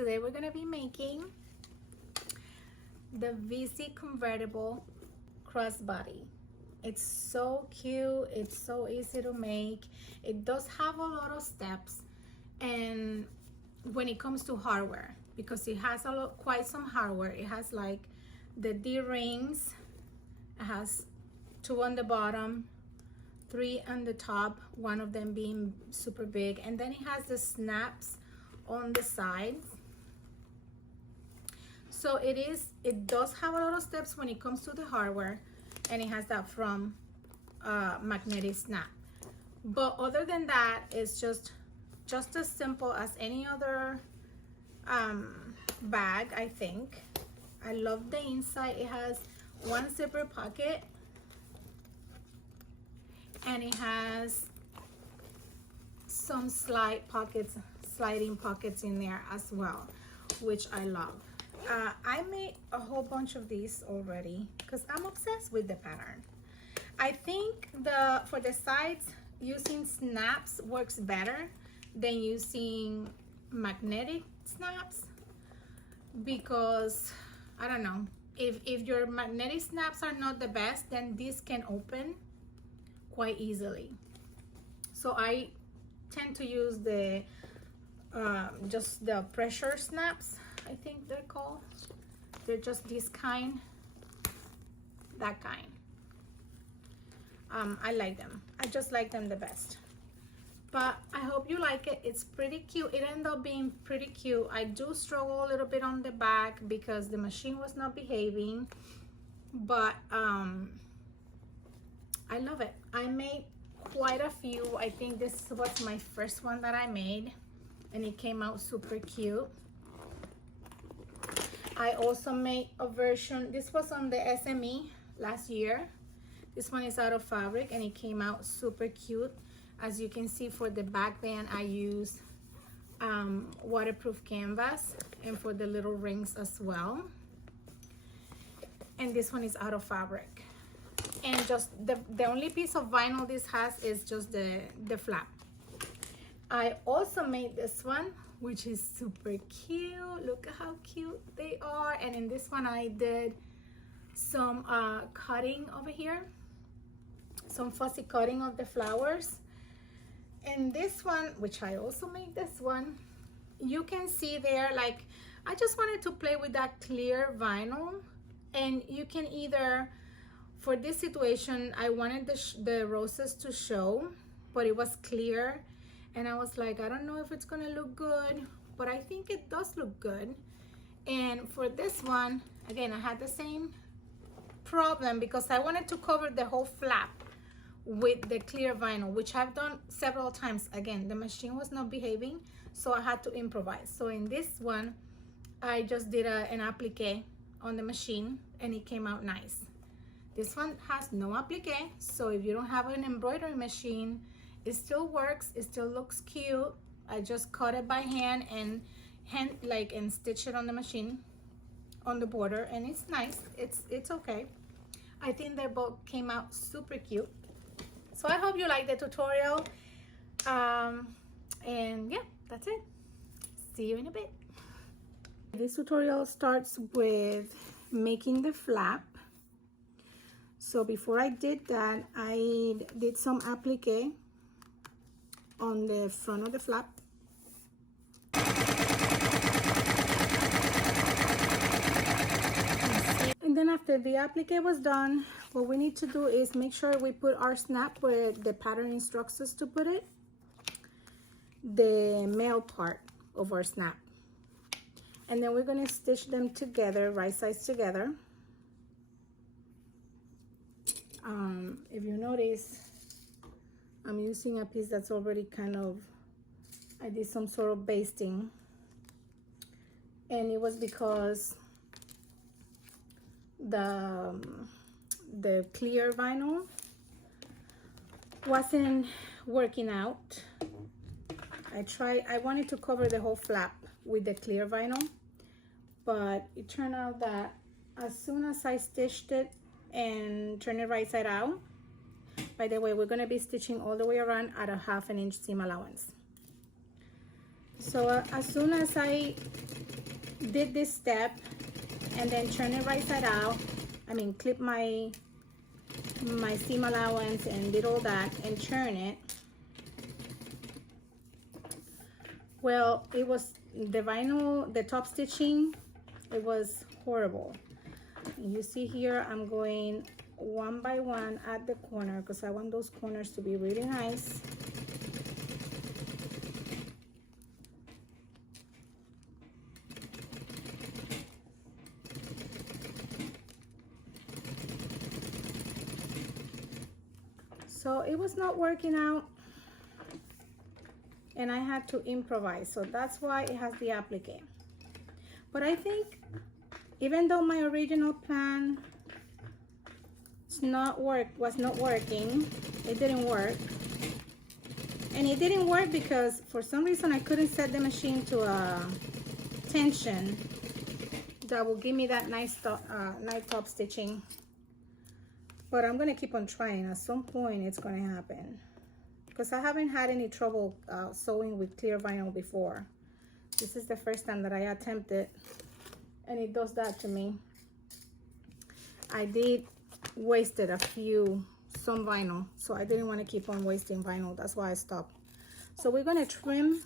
Today we're gonna be making the Vizzi Convertible Crossbody. It's so cute, it's so easy to make. It does have a lot of steps, and when it comes to hardware, because it has quite some hardware. It has like the D-rings, it has 2 on the bottom, 3 on the top, one of them being super big, and then it has the snaps on the sides. So it does have a lot of steps when it comes to the hardware, and it has that from magnetic snap. But other than that, it's just as simple as any other bag, I think. I love the inside. It has 1 zipper pocket, and it has some sliding pockets in there as well, which I love. I made a whole bunch of these already because I'm obsessed with the pattern. I think for the sides, using snaps works better than using magnetic snaps, because I don't know, if your magnetic snaps are not the best, then this can open quite easily. So I tend to use the just the pressure snaps, I think they're called. They're just this kind, that kind. I like them. I just like them the best. But I hope you like it. It's pretty cute. It ended up being pretty cute. I do struggle a little bit on the back because the machine was not behaving, but I love it. I made quite a few. I think this was my first one that I made, and it came out super cute. I also made a version, this was on the SME last year. This one is out of fabric, and it came out super cute. As you can see, for the back band, I used waterproof canvas, and for the little rings as well. And this one is out of fabric. And just the only piece of vinyl this has is just the flap. I also made this one, which is super cute. Look at how cute they are. And in this one, I did some cutting over here, some fussy cutting of the flowers. And this one, which I also made this one, you can see there, like, I just wanted to play with that clear vinyl. And you can either, for this situation, I wanted the roses to show, but it was clear. And I was like, I don't know if it's gonna look good, but I think it does look good. And for this one, again, I had the same problem because I wanted to cover the whole flap with the clear vinyl, which I've done several times. Again, the machine was not behaving, so I had to improvise. So in this one, I just did an applique on the machine, and it came out nice. This one has no applique, so if you don't have an embroidery machine, it still works. It still looks cute. I just cut it by hand and stitch it on the machine on the border, and it's nice. It's okay. I think they both came out super cute. So I hope you like the tutorial. And yeah, that's it. See you in a bit. This tutorial starts with making the flap. So before I did that, I did some applique on the front of the flap. And then after the applique was done, what we need to do is make sure we put our snap where the pattern instructs us to put it, the male part of our snap. And then we're going to stitch them together, right sides together. If you notice, I'm using a piece that's already I did some sort of basting, and it was because the clear vinyl wasn't working out. I wanted to cover the whole flap with the clear vinyl, but it turned out that as soon as I stitched it and turned it right side out, by the way, we're going to be stitching all the way around at a 1/2 inch seam allowance. So as soon as I did this step and then turn it right side out, I mean clip my seam allowance and did all that and turn it, well, it was the vinyl, the top stitching, it was horrible. You see here, I'm going one by one at the corner because I want those corners to be really nice. So it was not working out and I had to improvise, so that's why it has the applique. But I think even though my original plan was not working, it didn't work. And it didn't work because for some reason I couldn't set the machine to a tension that will give me that nice top stitching. But I'm gonna keep on trying. At some point it's gonna happen because I haven't had any trouble sewing with clear vinyl before. This is the first time that I attempted and it does that to me. I did wasted some vinyl, so I didn't want to keep on wasting vinyl. That's why I stopped. So we're gonna trim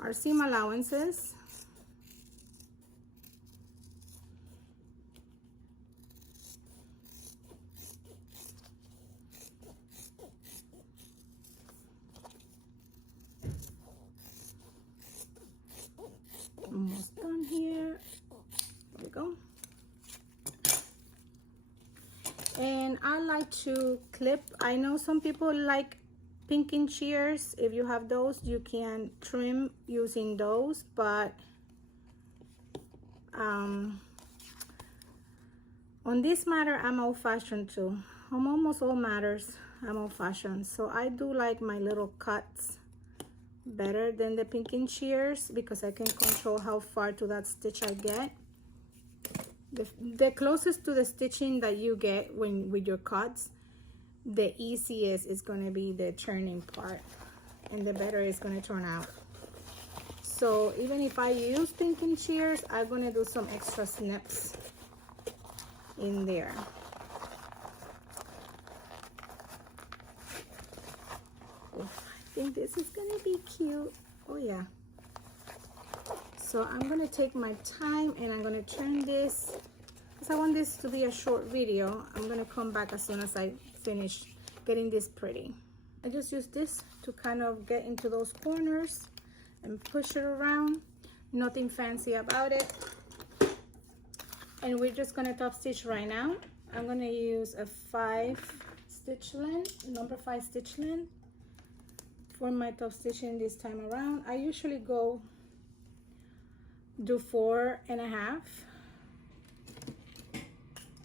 our seam allowances. Almost done here. There we go. And I like to clip. I know some people like pinking shears. If you have those, you can trim using those, but on this matter, I'm old-fashioned too. On almost all matters, I'm old-fashioned. So I do like my little cuts better than the pinking shears because I can control how far to that stitch I get. The closest to the stitching that you get with your cuts, the easiest is going to be the turning part and the better it's going to turn out. So even if I use pinking shears, I'm going to do some extra snips in there. I think this is gonna be cute. Oh yeah. So I'm gonna take my time and I'm gonna turn this because I want this to be a short video. I'm gonna come back as soon as I finish getting this pretty. I just use this to kind of get into those corners and push it around. Nothing fancy about it. And we're just gonna top stitch right now. I'm gonna use a 5 stitch length, number 5 stitch length for my top stitching this time around. I usually do 4.5,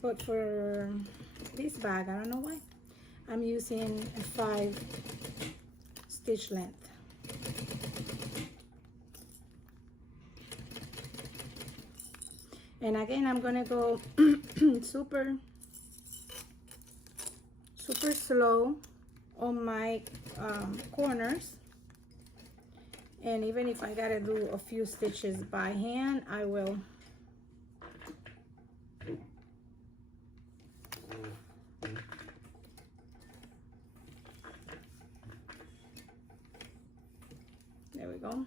but for this bag, I don't know why, I'm using a 5 stitch length. And again, I'm gonna go super slow on my corners, and even if I gotta do a few stitches by hand, I will. There we go.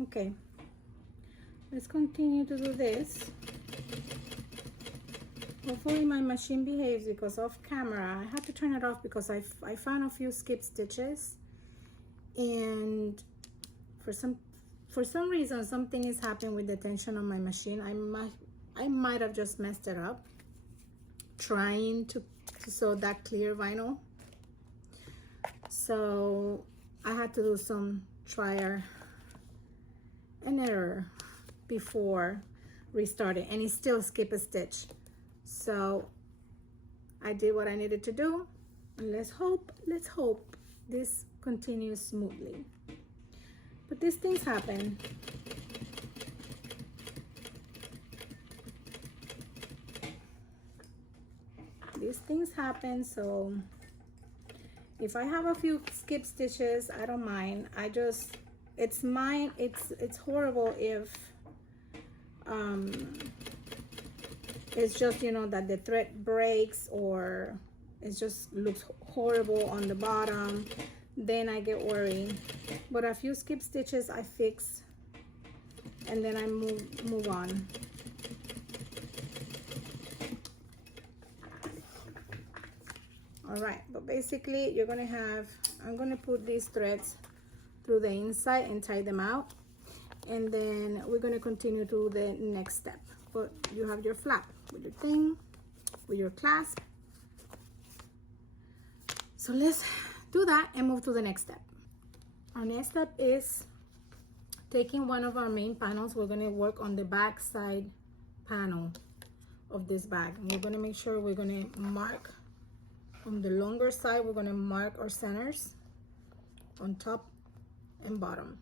Okay, let's continue to do this. Hopefully my machine behaves because off camera, I had to turn it off because I found a few skip stitches, and for some reason something is happening with the tension on my machine. I might have just messed it up trying to sew that clear vinyl, so I had to do some trial and error before restarting, and it still skipped a stitch. So I did what I needed to do, and let's hope this continues smoothly. But these things happen. These things happen, so if I have a few skip stitches, I don't mind. It's mine. It's horrible if it's just, you know, that the thread breaks or it just looks horrible on the bottom, then I get worried. But a few skip stitches I fix, and then I move on. All right, but basically you're gonna have, I'm gonna put these threads through the inside and tie them out, and then we're gonna continue to the next step. But you have your flap with your thing, with your clasp. So let's do that and move to the next step. Our next step is taking one of our main panels. We're gonna work on the back side panel of this bag, and we're gonna make sure we're gonna mark on the longer side. We're gonna mark our centers on top and bottom,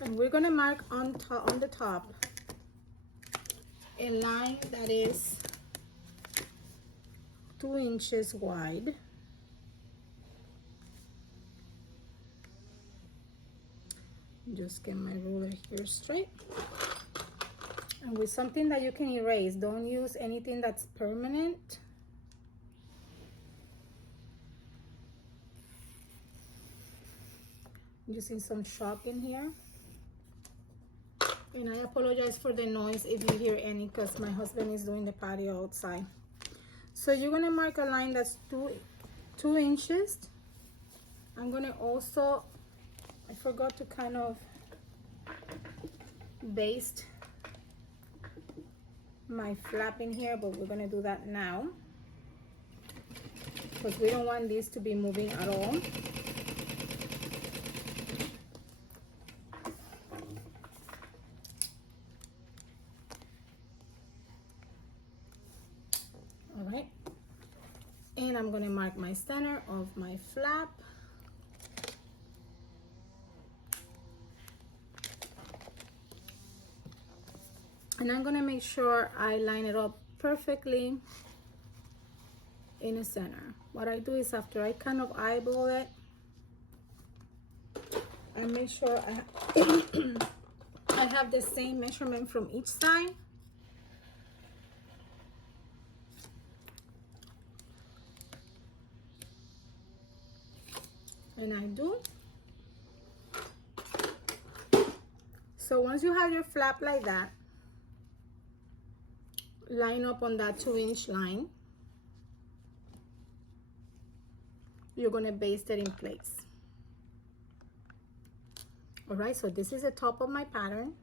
and we're gonna mark on the top a line that is 2 inches wide. Just get my ruler here straight, and with something that you can erase. Don't use anything that's permanent. Using some chalk in here, and I apologize for the noise if you hear any, because my husband is doing the patio outside. So you're gonna mark a line that's 2 inches. I'm gonna also, I forgot to kind of baste my flap in here, but we're gonna do that now because we don't want this to be moving at all. All right, and I'm gonna mark my center of my flap. And I'm gonna make sure I line it up perfectly in the center. What I do is, after I kind of eyeball it, I make sure I have the same measurement from each side. And I do. So once you have your flap like that, line up on that 2-inch line. You're gonna baste it in place. All right, so this is the top of my pattern,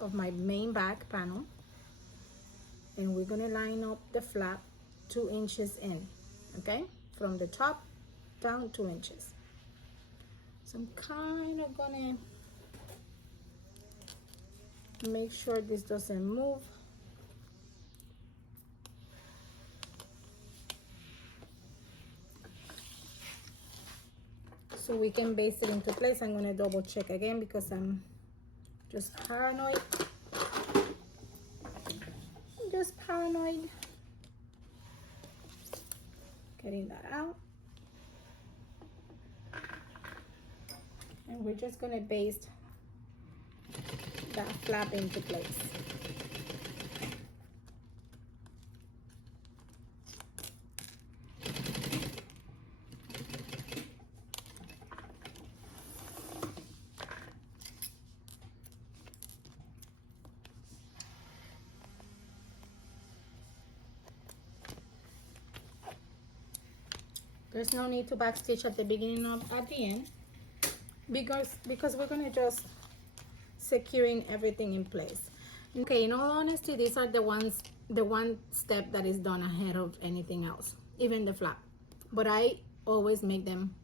of my main back panel, and we're gonna line up the flap 2 inches in, okay? From the top down 2 inches. So I'm kind of gonna make sure this doesn't move. So we can baste it into place. I'm gonna double check again because I'm just paranoid. I'm just paranoid. Getting that out. And we're just gonna baste that flap into place. There's no need to backstitch at the beginning or at the end, because we're gonna just securing everything in place. Okay, in all honesty, these are the one step that is done ahead of anything else, even the flap. But I always make them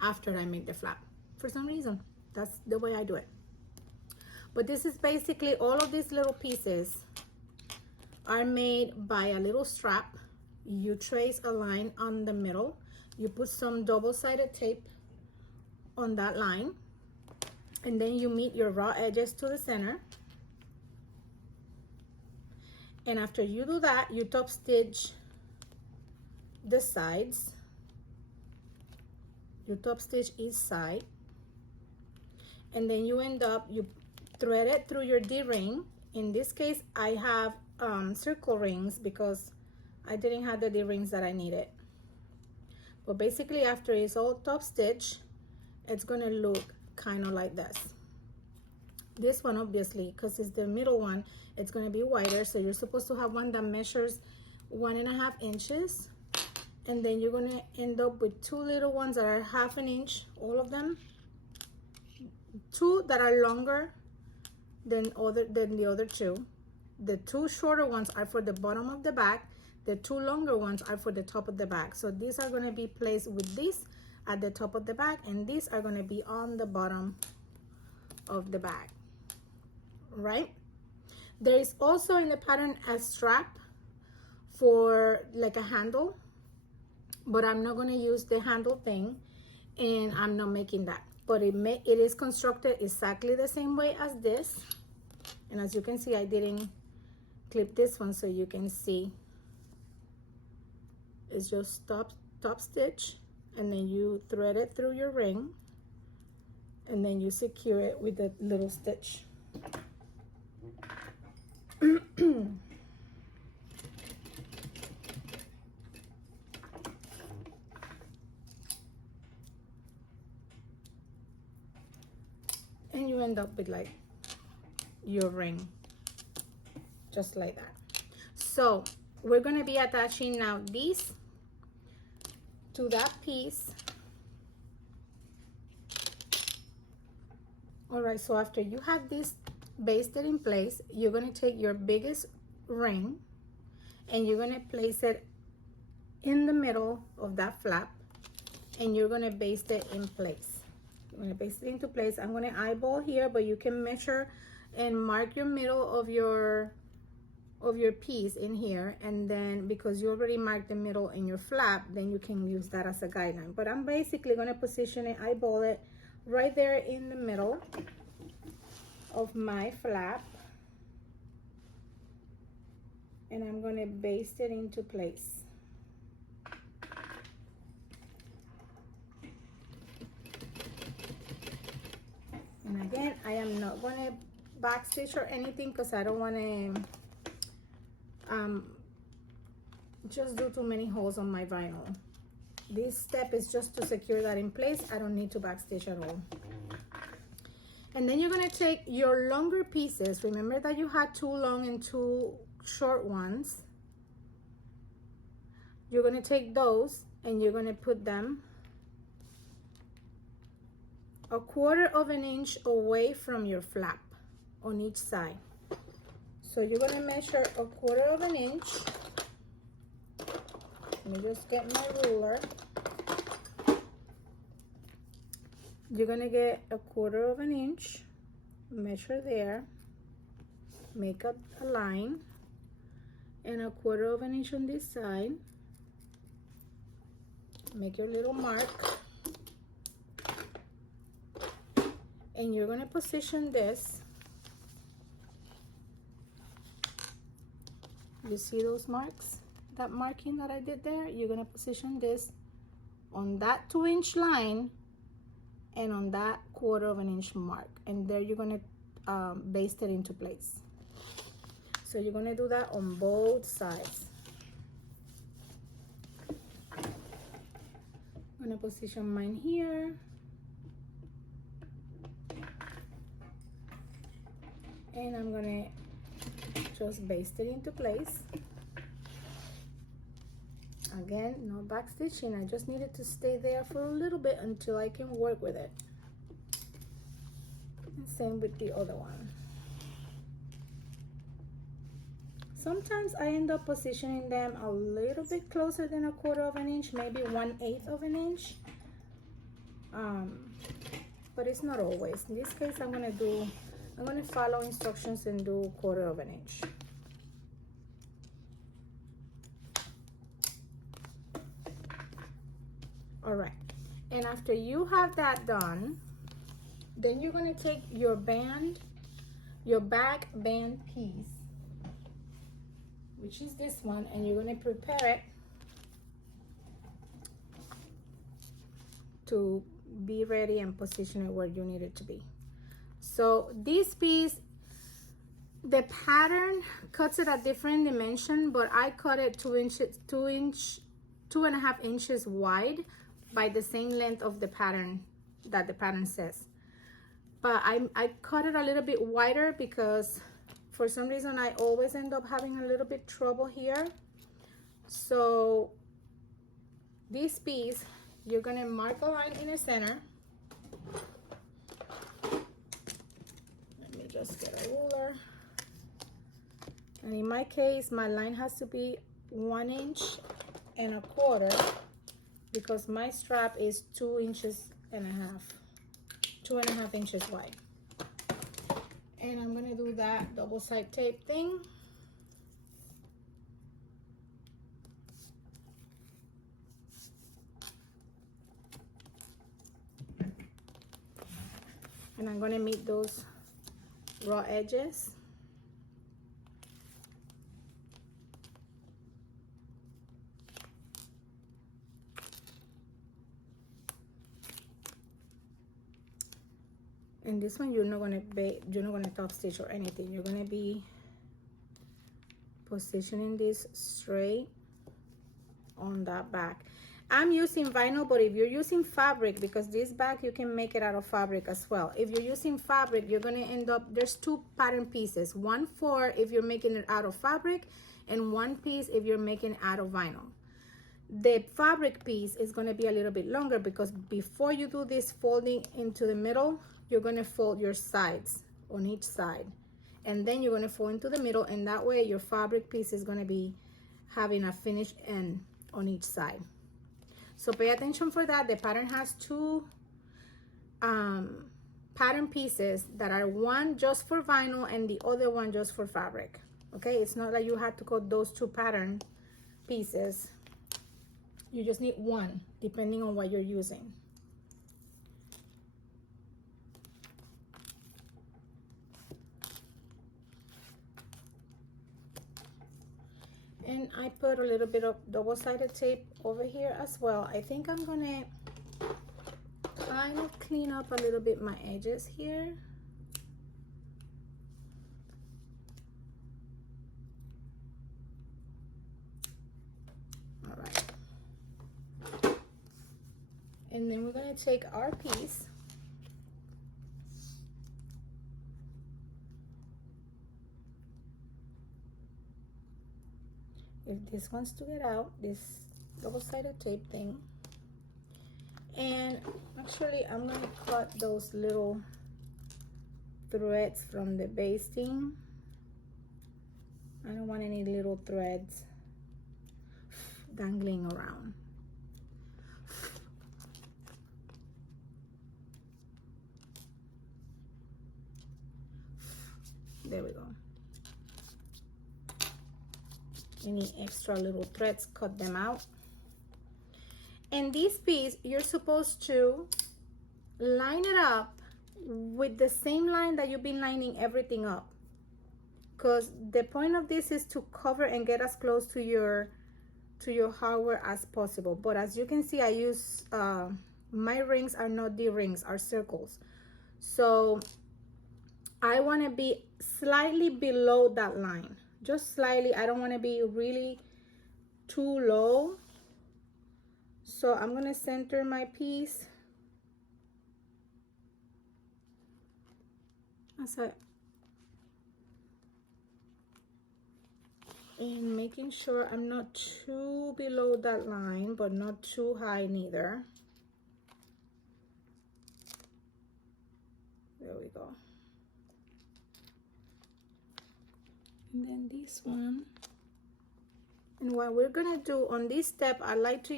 after I make the flap. For some reason, that's the way I do it. But this is basically all of these little pieces are made by a little strap. You trace a line on the middle. You put some double-sided tape on that line, and then you meet your raw edges to the center. And after you do that, you top stitch the sides. You top stitch each side, and then you end up, you thread it through your D-ring. In this case, I have circle rings because I didn't have the D-rings that I needed. But basically, after it's all top stitched, it's gonna look kind of like this. This one, obviously, because it's the middle one, it's gonna be wider. So you're supposed to have one that measures 1.5 inches. And then you're gonna end up with two little ones that are 1/2 inch, all of them. Two that are longer than the other two. The two shorter ones are for the bottom of the bag. The two longer ones are for the top of the bag. So these are gonna be placed with this at the top of the bag, and these are gonna be on the bottom of the bag, right? There is also in the pattern a strap for like a handle, but I'm not gonna use the handle thing, and I'm not making that. But it is constructed exactly the same way as this. And as you can see, I didn't clip this one, so you can see it's just top stitch, and then you thread it through your ring, and then you secure it with a little stitch. And you end up with like your ring, just like that. So we're gonna be attaching now these to that piece. All right, so after you have this basted in place, you're gonna take your biggest ring and you're gonna place it in the middle of that flap, and you're gonna baste it in place. I'm gonna baste it into place. I'm gonna eyeball here, but you can measure and mark your middle of your piece in here, and then because you already marked the middle in your flap, then you can use that as a guideline. But I'm basically gonna position it, eyeball it right there in the middle of my flap, and I'm gonna baste it into place. And again, I am not gonna backstitch or anything because I don't want to just do too many holes on my vinyl. This step is just to secure that in place. I don't need to backstitch at all. And then you're gonna take your longer pieces. Remember that you had two long and two short ones. You're gonna take those and you're gonna put them 1/4 inch away from your flap on each side. So you're gonna measure 1/4 inch. Let me just get my ruler. You're gonna get 1/4 inch, measure there, make a line, and 1/4 inch on this side. Make your little mark. And you're gonna position this. You see those marks? That marking that I did there? You're gonna position this on that 2-inch line and on that 1/4 inch mark. And there you're gonna baste it into place. So you're gonna do that on both sides. I'm gonna position mine here. And I'm gonna just baste it into place. Again, no back stitching. I just need it to stay there for a little bit until I can work with it. And same with the other one. Sometimes I end up positioning them a little bit closer than 1/4 inch, maybe 1/8 inch. But it's not always. In this case, I'm gonna follow instructions and do 1/4 inch. All right, and after you have that done, then you're going to take your band, your back band piece, which is this one, and you're going to prepare it to be ready and position it where you need it to be. So this piece, the pattern cuts it at different dimension, but I cut it 2.5 inches wide by the same length of the pattern that the pattern says. But I cut it a little bit wider because for some reason I always end up having a little bit trouble here. So this piece, you're gonna mark a line in the center. Let me just get a ruler. And in my case, my line has to be 1.25 inches because my strap is 2.5 inches, 2.5 inches wide. And I'm gonna do that double side tape thing. And I'm gonna meet those raw edges. And this one, you're not gonna top stitch or anything. You're gonna be positioning this straight on that back. I'm using vinyl, but if you're using fabric, because this bag you can make it out of fabric as well. If you're using fabric, you're gonna end up, there's 2 pattern pieces, one for if you're making it out of fabric, and one piece if you're making it out of vinyl. The fabric piece is gonna be a little bit longer because before you do this folding into the middle, you're gonna fold your sides on each side, and then you're gonna fold into the middle, and that way your fabric piece is gonna be having a finished end on each side. So pay attention for that. The pattern has 2 pattern pieces that are one just for vinyl and the other one just for fabric. Okay, it's not like you have to cut those 2 pattern pieces. You just need one depending on what you're using. And I put a little bit of double-sided tape over here as well. I think I'm gonna kind of clean up a little bit my edges here. All right. And then we're gonna take our piece. If this wants to get out, this double-sided tape thing. And actually, I'm gonna cut those little threads from the basting. I don't want any little threads dangling around. There we go. Any extra little threads, cut them out. And this piece, you're supposed to line it up with the same line that you've been lining everything up, because the point of this is to cover and get as close to your hardware as possible. But as you can see, I use my rings are not D-rings, are circles, so I want to be slightly below that line, just slightly. I don't want to be really too low. So I'm going to center my piece and making sure I'm not too below that line, but not too high neither. There we go. And then this one. And what we're gonna do on this step, I like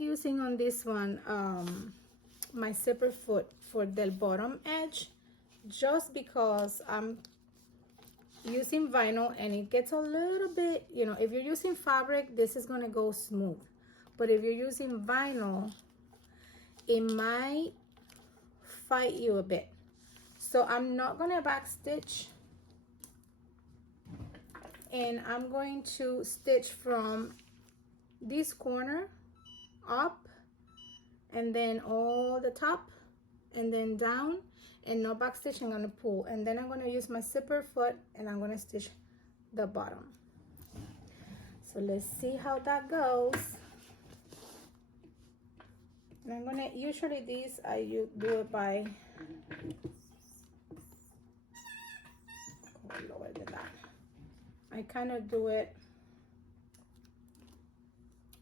using on this one my zipper foot for the bottom edge, just because I'm using vinyl and it gets a little bit, you know, if you're using fabric, this is gonna go smooth. But if you're using vinyl, it might fight you a bit. So I'm not gonna backstitch, and I'm going to stitch from this corner up and then all the top and then down, and no backstitch. I'm gonna pull, and then I'm gonna use my zipper foot and I'm gonna stitch the bottom. So let's see how that goes. And I'm gonna, usually these I do it by, oh, lower than that. I kind of do it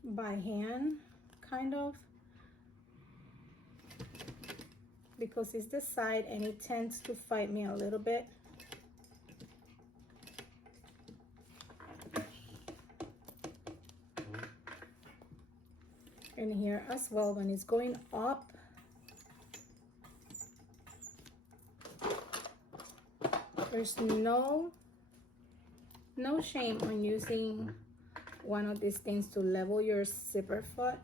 by hand, kind of, because it's the side and it tends to fight me a little bit. And here as well, when it's going up, there's no shame on using one of these things to level your zipper foot.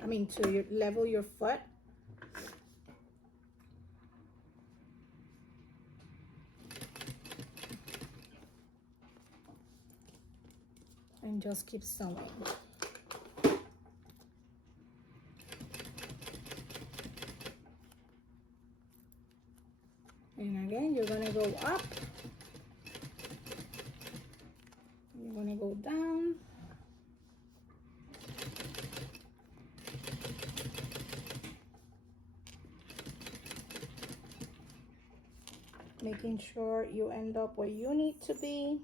I mean, to level your foot. And just keep sewing. And again, you're gonna go up, you're gonna go down, making sure you end up where you need to be.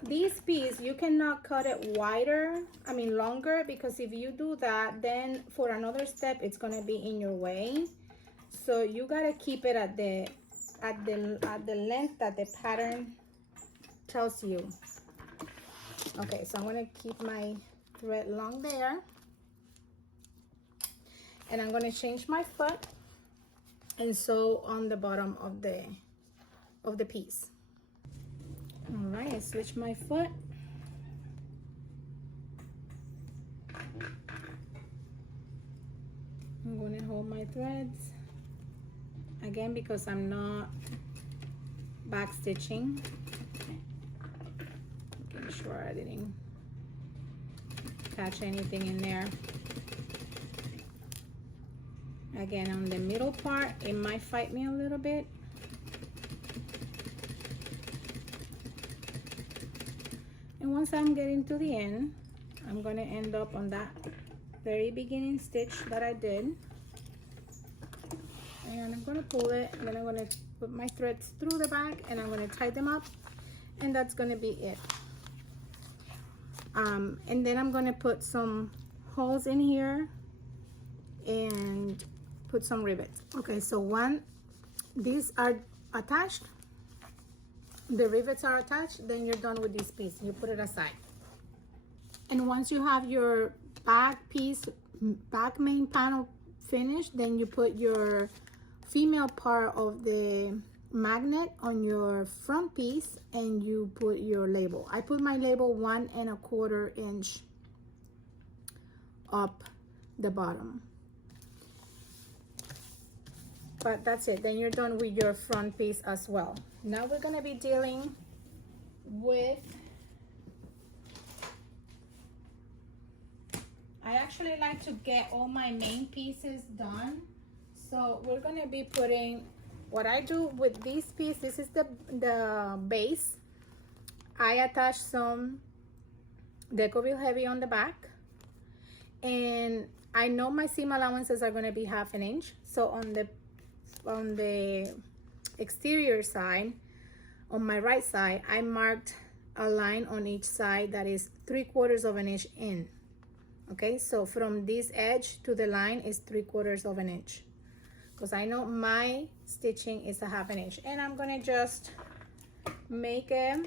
This piece, you cannot cut it wider, I mean longer, because if you do that, then for another step, it's gonna be in your way. So you gotta keep it at the length that the pattern tells you. Okay, so I'm gonna keep my thread long there, and I'm gonna change my foot and sew on the bottom of the piece. All right, I switch my foot. I'm going to hold my threads again because I'm not back stitching. Making sure I didn't catch anything in there. Again, on the middle part, it might fight me a little bit. And once I'm getting to the end, I'm going to end up on that very beginning stitch that I did. And I'm going to pull it, and then I'm going to put my threads through the back, and I'm going to tie them up, and that's going to be it. And then I'm going to put some holes in here and put some rivets. Okay, so these are attached. The rivets are attached, then you're done with this piece. You put it aside. And once you have your back piece, back main panel finished, then you put your female part of the magnet on your front piece and you put your label. I put my label 1 1/4 inch up the bottom. But that's it, then you're done with your front piece as well. Now we're gonna be dealing with, I actually like to get all my main pieces done. So we're gonna be putting, what I do with this piece, this is the base. I attach some Decoville Heavy on the back. And I know my seam allowances are gonna be 1/2 inch. So on the exterior side, on my right side, I marked a line on each side that is 3/4 inch in. Okay, so from this edge to the line is 3/4 inch, because I know my stitching is 1/2 inch. And I'm gonna just make a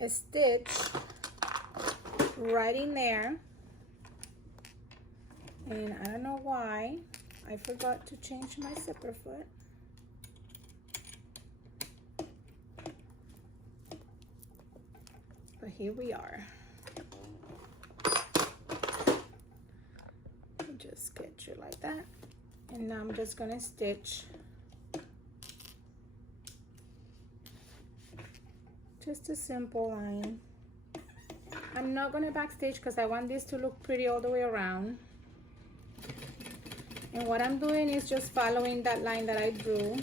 a stitch right in there. And I don't know why I forgot to change my zipper foot. But here we are. Just sketch it like that. And now I'm just gonna stitch just a simple line. I'm not gonna backstitch because I want this to look pretty all the way around. And what I'm doing is just following that line that I drew,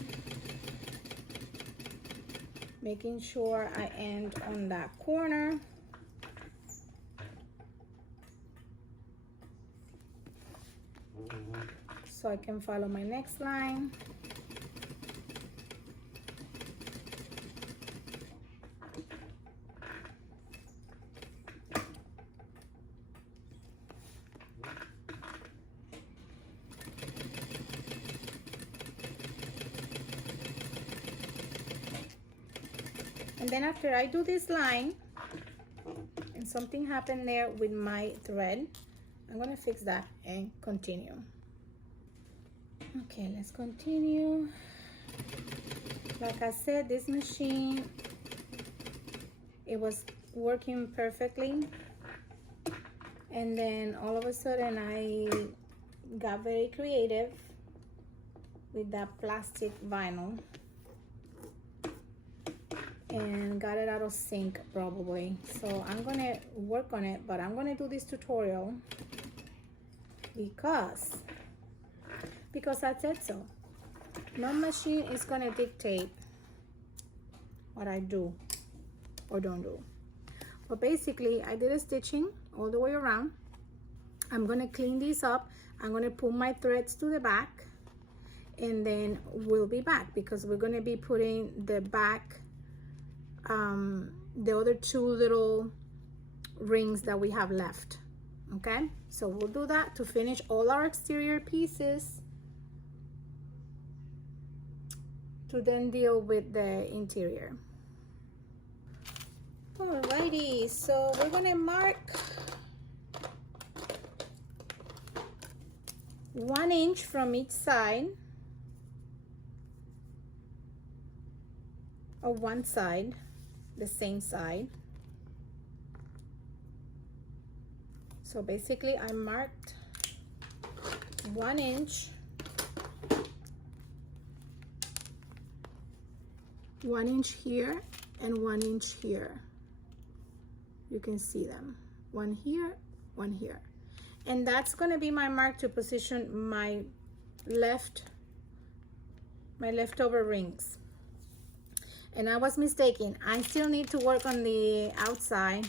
making sure I end on that corner. So I can follow my next line. And then after I do this line, and something happened there with my thread, I'm gonna fix that and continue. Okay, let's continue. Like I said, this machine, it was working perfectly. And then all of a sudden I got very creative with that plastic vinyl and got it out of sync probably. So I'm gonna work on it, but I'm gonna do this tutorial because I said so. No machine is gonna dictate what I do or don't do. But basically I did a stitching all the way around. I'm gonna clean these up. I'm gonna pull my threads to the back, and then we'll be back because we're gonna be putting the back the other two little rings that we have left. Okay, so we'll do that to finish all our exterior pieces to then deal with the interior. Alrighty, so we're gonna mark 1 inch from each side, or one side, the same side. So basically I marked 1 inch, 1 inch here and 1 inch here. You can see them, one here, one here. And that's gonna be my mark to position my leftover rings. And I was mistaken. I still need to work on the outside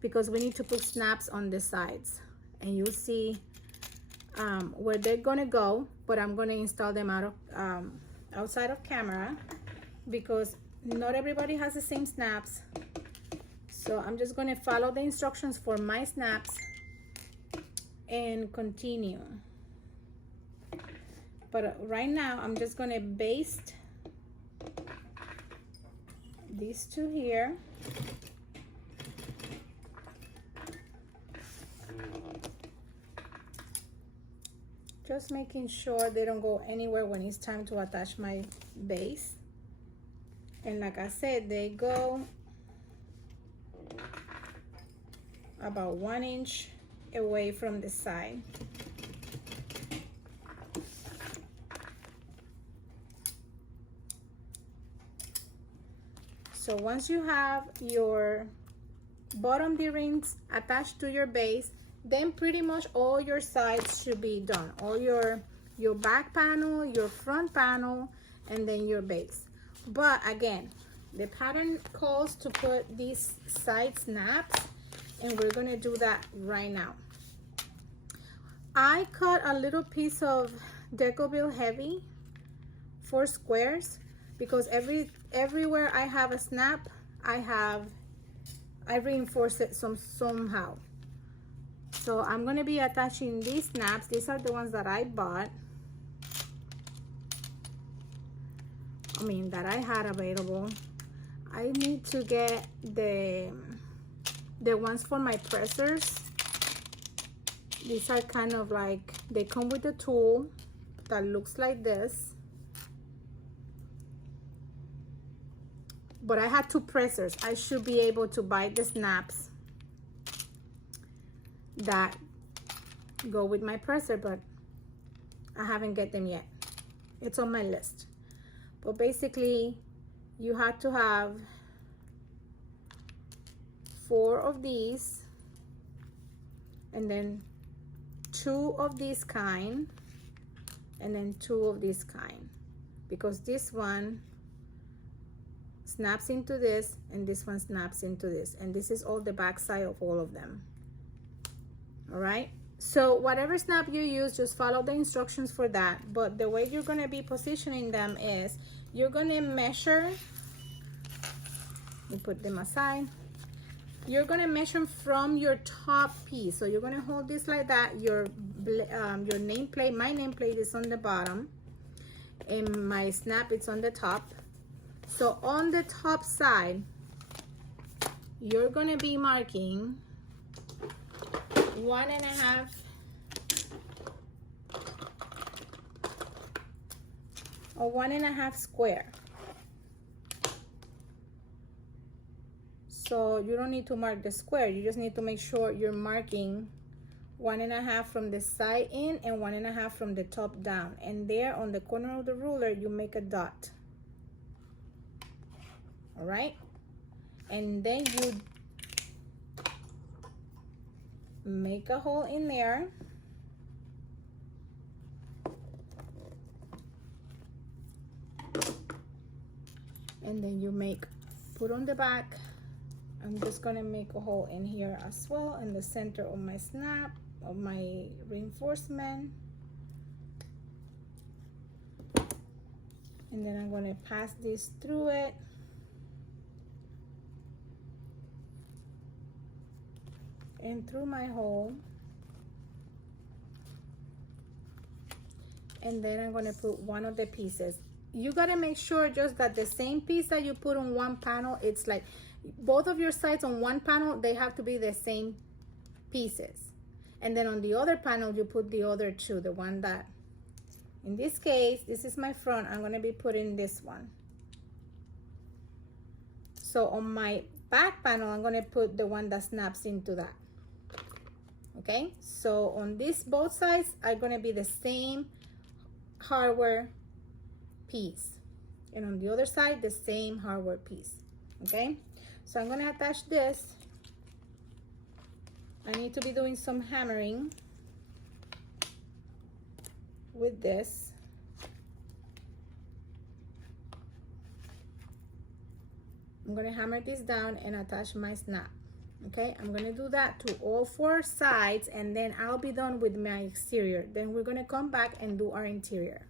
because we need to put snaps on the sides. And you'll see where they're gonna go, but I'm gonna install them outside of camera because not everybody has the same snaps. So I'm just gonna follow the instructions for my snaps and continue. But right now I'm just gonna baste these two here. Just making sure they don't go anywhere when it's time to attach my base. And like I said, they go about 1 inch away from the side. So once you have your bottom D-rings attached to your base, then pretty much all your sides should be done. All your back panel, your front panel, and then your base. But again, the pattern calls to put these side snaps, and we're gonna do that right now. I cut a little piece of Decoville Heavy 4 squares because everywhere I have a snap, I reinforce it somehow. So I'm gonna be attaching these snaps. These are the ones that I bought. That I had available. I need to get the ones for my pressers. These are kind of like, they come with a tool that looks like this. But I had 2 pressers. I should be able to buy the snaps that go with my presser, but I haven't get them yet. It's on my list. But basically, you have to have 4 of these, and then 2 of this kind, and then 2 of this kind, because this one snaps into this and this one snaps into this, and this is all the back side of all of them. All right, so whatever snap you use, just follow the instructions for that. But the way you're going to be positioning them is you're going to measure, you put them aside, you're going to measure from your top piece. So you're going to hold this like that. Your nameplate, my nameplate is on the bottom and my snap is on the top. So on the top side, you're going to be marking 1.5 or 1.5 square. So you don't need to mark the square, you just need to make sure you're marking 1.5 from the side in and 1.5 from the top down, and there on the corner of the ruler you make a dot. All right, and then you make a hole in there, and then you put on the back. I'm just gonna make a hole in here as well in the center of my snap, of my reinforcement, and then I'm gonna pass this through it. And through my hole, and then I'm going to put one of the pieces. You got to make sure just that the same piece that you put on one panel, it's like both of your sides on one panel, they have to be the same pieces. And then on the other panel, you put the other 2, the one that, in this case, this is my front, I'm going to be putting this one. So on my back panel, I'm going to put the one that snaps into that. Okay, so on this both sides are going to be the same hardware piece, and on the other side the same hardware piece. Okay, so I'm going to attach this. I need to be doing some hammering with this. I'm going to hammer this down and attach my snap. Okay, I'm going to do that to all 4 sides, and then I'll be done with my exterior. Then we're going to come back and do our interior.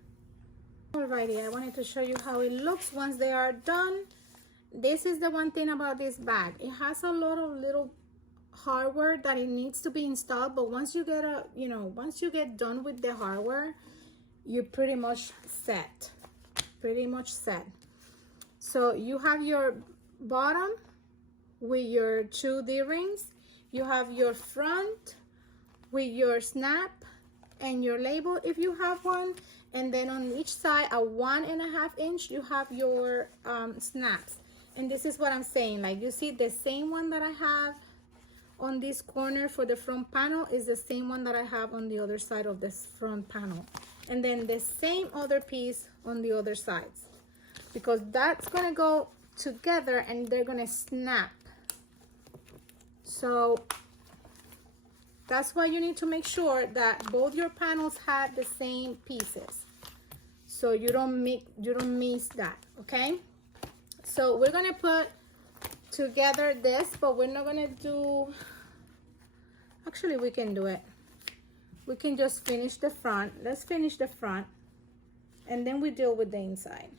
Alrighty, I wanted to show you how it looks once they are done. This is the one thing about this bag. It has a lot of little hardware that it needs to be installed, but once you get once you get done with the hardware, you're pretty much set. So you have your bottom with your 2 D-rings, you have your front with your snap and your label if you have one, and then on each side a 1.5 inch you have your snaps. And this is what I'm saying, like you see the same one that I have on this corner for the front panel is the same one that I have on the other side of this front panel, and then the same other piece on the other sides, because that's gonna go together and they're gonna snap. So that's why you need to make sure that both your panels have the same pieces, so you don't miss that. Okay, so we're gonna put together this, but we're not gonna do, actually we can do it, we can just finish the front. Let's finish the front and then we deal with the inside.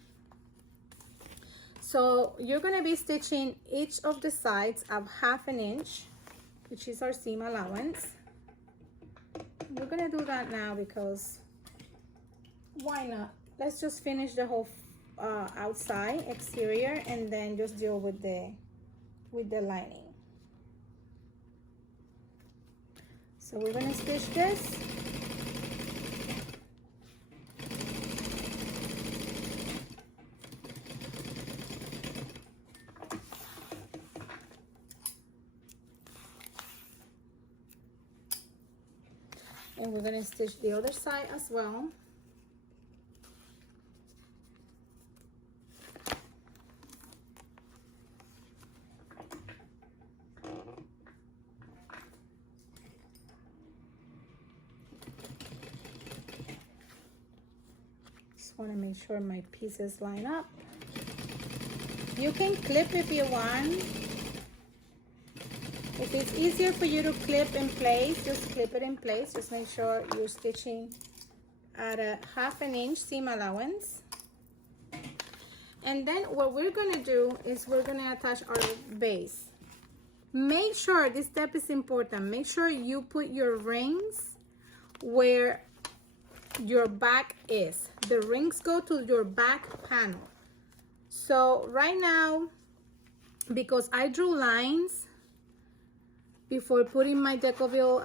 So you're going to be stitching each of the sides of 1/2 inch, which is our seam allowance. We're going to do that now because why not? Let's just finish the whole outside exterior, and then just deal with the lining. So we're going to stitch this. And we're going to stitch the other side as well. Just want to make sure my pieces line up. You can clip if you want. If it's easier for you to clip in place, just clip it in place. Just make sure you're stitching at a 1/2 inch seam allowance. And then what we're gonna do is we're gonna attach our base. Make sure, this step is important, make sure you put your rings where your back is. The rings go to your back panel. So right now, because I drew lines before putting my Decoville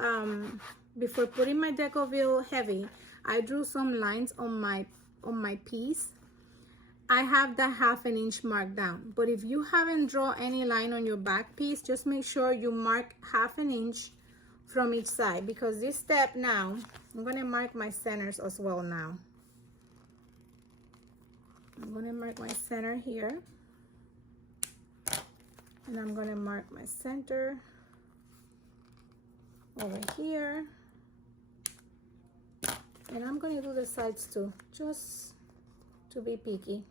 heavy, I drew some lines on my piece. I have that 1/2 inch marked down. But if you haven't drawn any line on your back piece, just make sure you mark 1/2 inch from each side, because this step now, I'm gonna mark my centers as well now. I'm gonna mark my center here, and I'm gonna mark my center over here, and I'm going to do the sides too, just to be picky.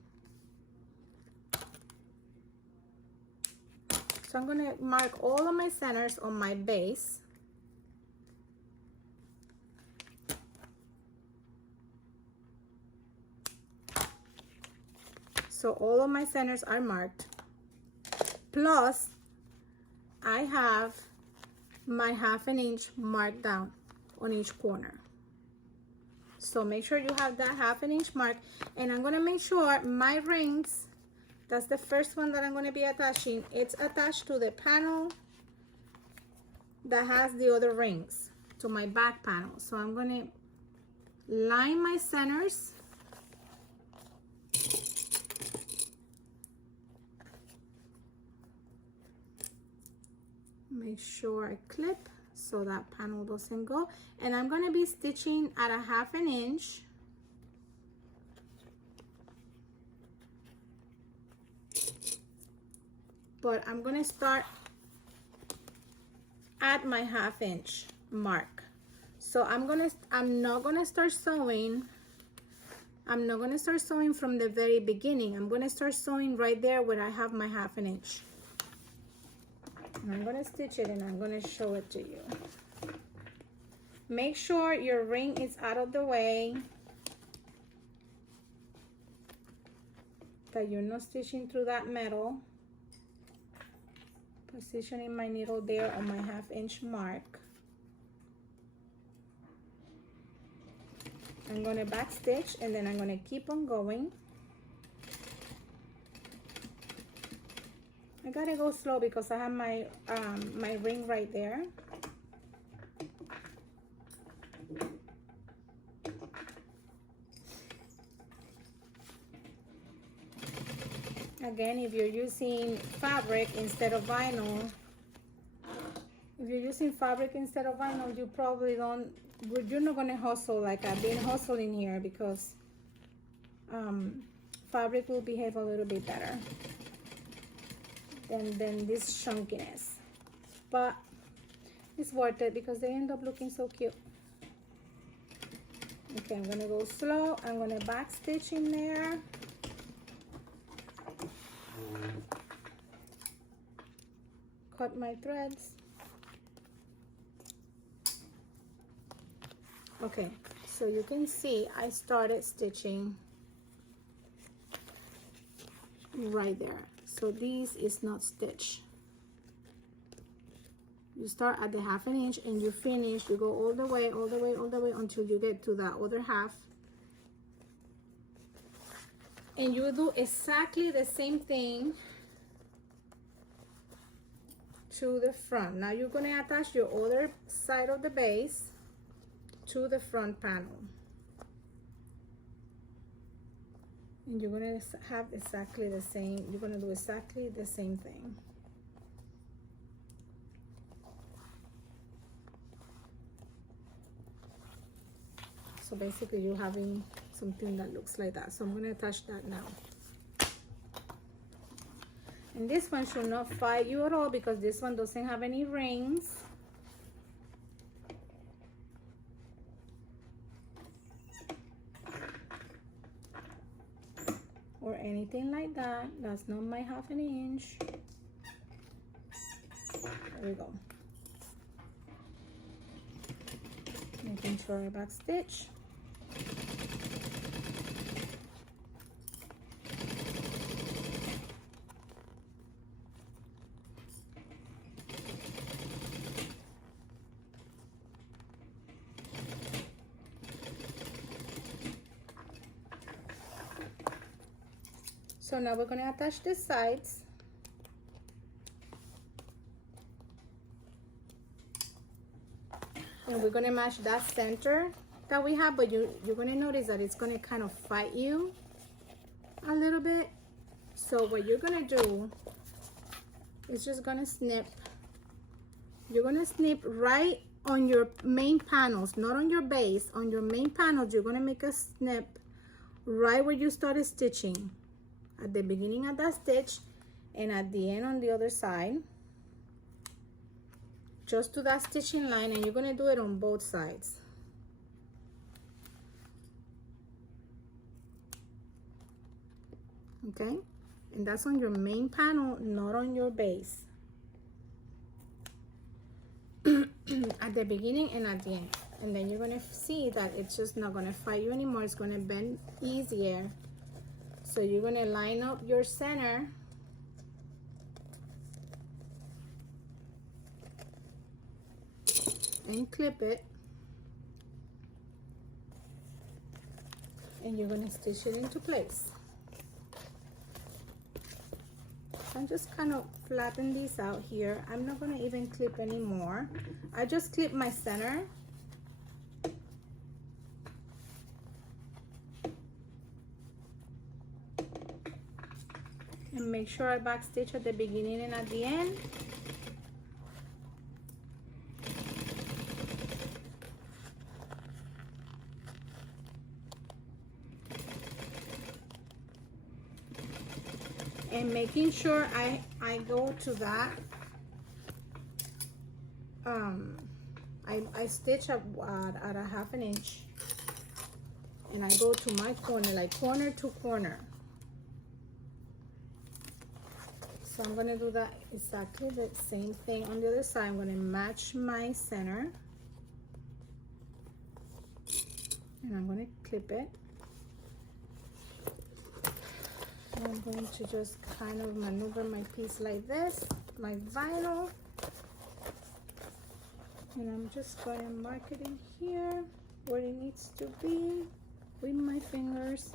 So I'm going to mark all of my centers on my base. So all of my centers are marked, plus I have my 1/2 inch marked down on each corner. So make sure you have that 1/2 inch mark, and I'm gonna make sure my rings, that's the first one that I'm gonna be attaching, it's attached to the panel that has the other rings, to my back panel. So I'm gonna line my centers. Make sure I clip so that panel doesn't go, and I'm going to be stitching at a 1/2 inch. But I'm going to start at my 1/2 inch mark. So I'm not going to start sewing. I'm not going to start sewing from the very beginning. I'm going to start sewing right there where I have my 1/2 inch. And I'm going to stitch it, and I'm going to show it to you. Make sure your ring is out of the way, that you're not stitching through that metal. Positioning my needle there on my 1/2 inch mark. I'm going to back stitch, and then I'm going to keep on going. I gotta go slow because I have my my ring right there. Again, if you're using fabric instead of vinyl, you probably you're not gonna hustle like I've been hustling here, because fabric will behave a little bit better than this chunkiness, but it's worth it because they end up looking so cute. Okay, I'm gonna go slow. I'm gonna back stitch in there. Cut my threads. Okay, so you can see I started stitching right there. So this is not stitched. You start at the 1/2 inch and you finish, you go all the way until you get to that other half. And you do exactly the same thing to the front. Now you're going to attach your other side of the base to the front panel. And you're going to have exactly the same, you're going to do exactly the same thing. So basically you're having something that looks like that. So I'm going to attach that now. And this one should not fight you at all because this one doesn't have any rings. Or anything like that. That's not my 1/2 inch. There we go. Making sure I back stitch. So now we're going to attach the sides. And we're going to match that center that we have, but you're going to notice that it's going to kind of fight you a little bit. So what you're going to do is just going to snip. You're going to snip right on your main panels, not on your base. On your main panels, you're going to make a snip right where you started stitching. At the beginning of that stitch and at the end on the other side, just to that stitching line, and you're going to do it on both sides. Okay, and that's on your main panel, not on your base. At the beginning and at the end, and then you're going to see that it's just not going to fight you anymore. It's going to bend easier. So you're going to line up your center and clip it, and you're going to stitch it into place. I'm just kind of flatten these out here. I'm not going to even clip anymore. I just clip my center. And make sure I back stitch at the beginning and at the end. And making sure I go to that. I stitch at a 1/2 inch, and I go to my corner, like corner to corner. So I'm going to do that exactly the same thing on the other side. I'm going to match my center, and I'm going to clip it. And I'm going to just kind of maneuver my piece like this, my vinyl, and I'm just going to mark it in here where it needs to be with my fingers.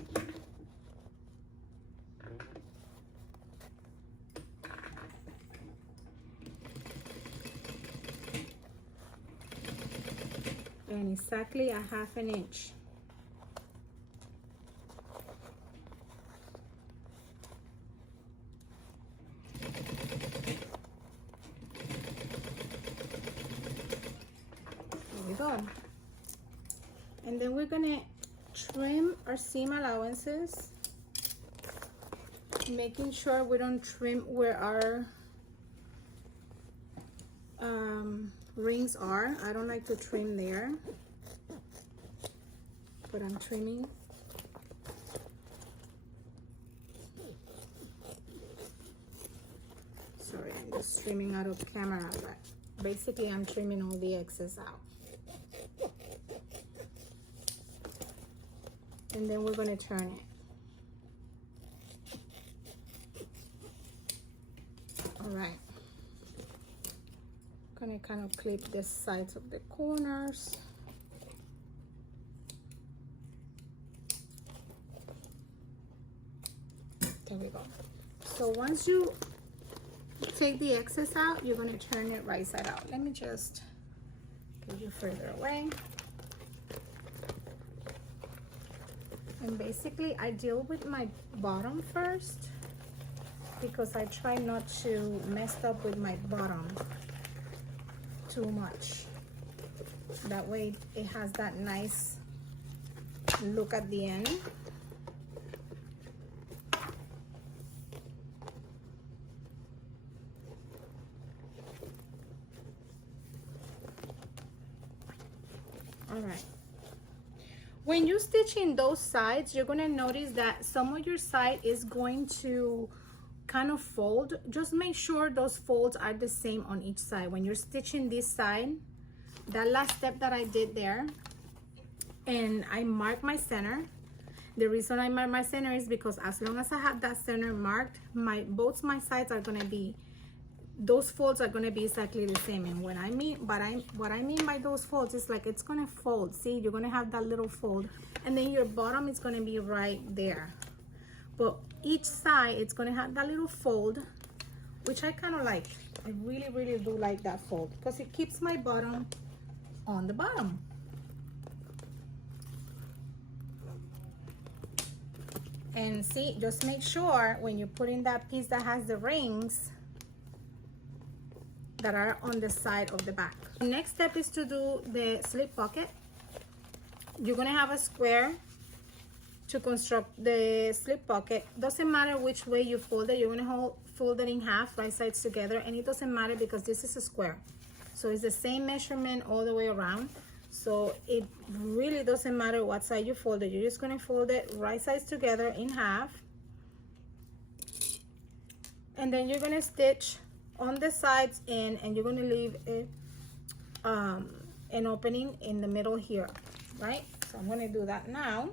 And exactly a 1/2 inch. There we go. And then we're gonna trim our seam allowances, making sure we don't trim where our rings are. I don't like to trim there, but I'm trimming. Sorry, I'm just trimming out of camera, but basically I'm trimming all the excess out. And then we're going to turn it. All right. Gonna kind of clip the sides of the corners. So once you take the excess out, you're going to turn it right side out. Let me just get you further away. And basically I deal with my bottom first because I try not to mess up with my bottom too much. That way it has that nice look at the end. All right. When you stitch in those sides, you're going to notice that some of your side is going to kind of fold. Just make sure those folds are the same on each side. When you're stitching this side, that last step that I did there, and I mark my center. The reason I mark my center is because as long as I have that center marked, both my sides are going to be, those folds are going to be exactly the same. And what I mean by those folds is like it's going to fold. See, you're going to have that little fold, and then your bottom is going to be right there. But each side, it's going to have that little fold, which I kind of like. I really, really do like that fold because it keeps my bottom on the bottom. And see, just make sure when you put in that piece that has the rings that are on the side of the back. The next step is to do the slip pocket. You're gonna have a square to construct the slip pocket. Doesn't matter which way you fold it, you're gonna fold it in half, right sides together, and it doesn't matter because this is a square. So it's the same measurement all the way around. So it really doesn't matter what side you fold it. You're just gonna fold it right sides together in half. And then you're gonna stitch on the sides in, and you're going to leave an opening in the middle here, right? So I'm going to do that now.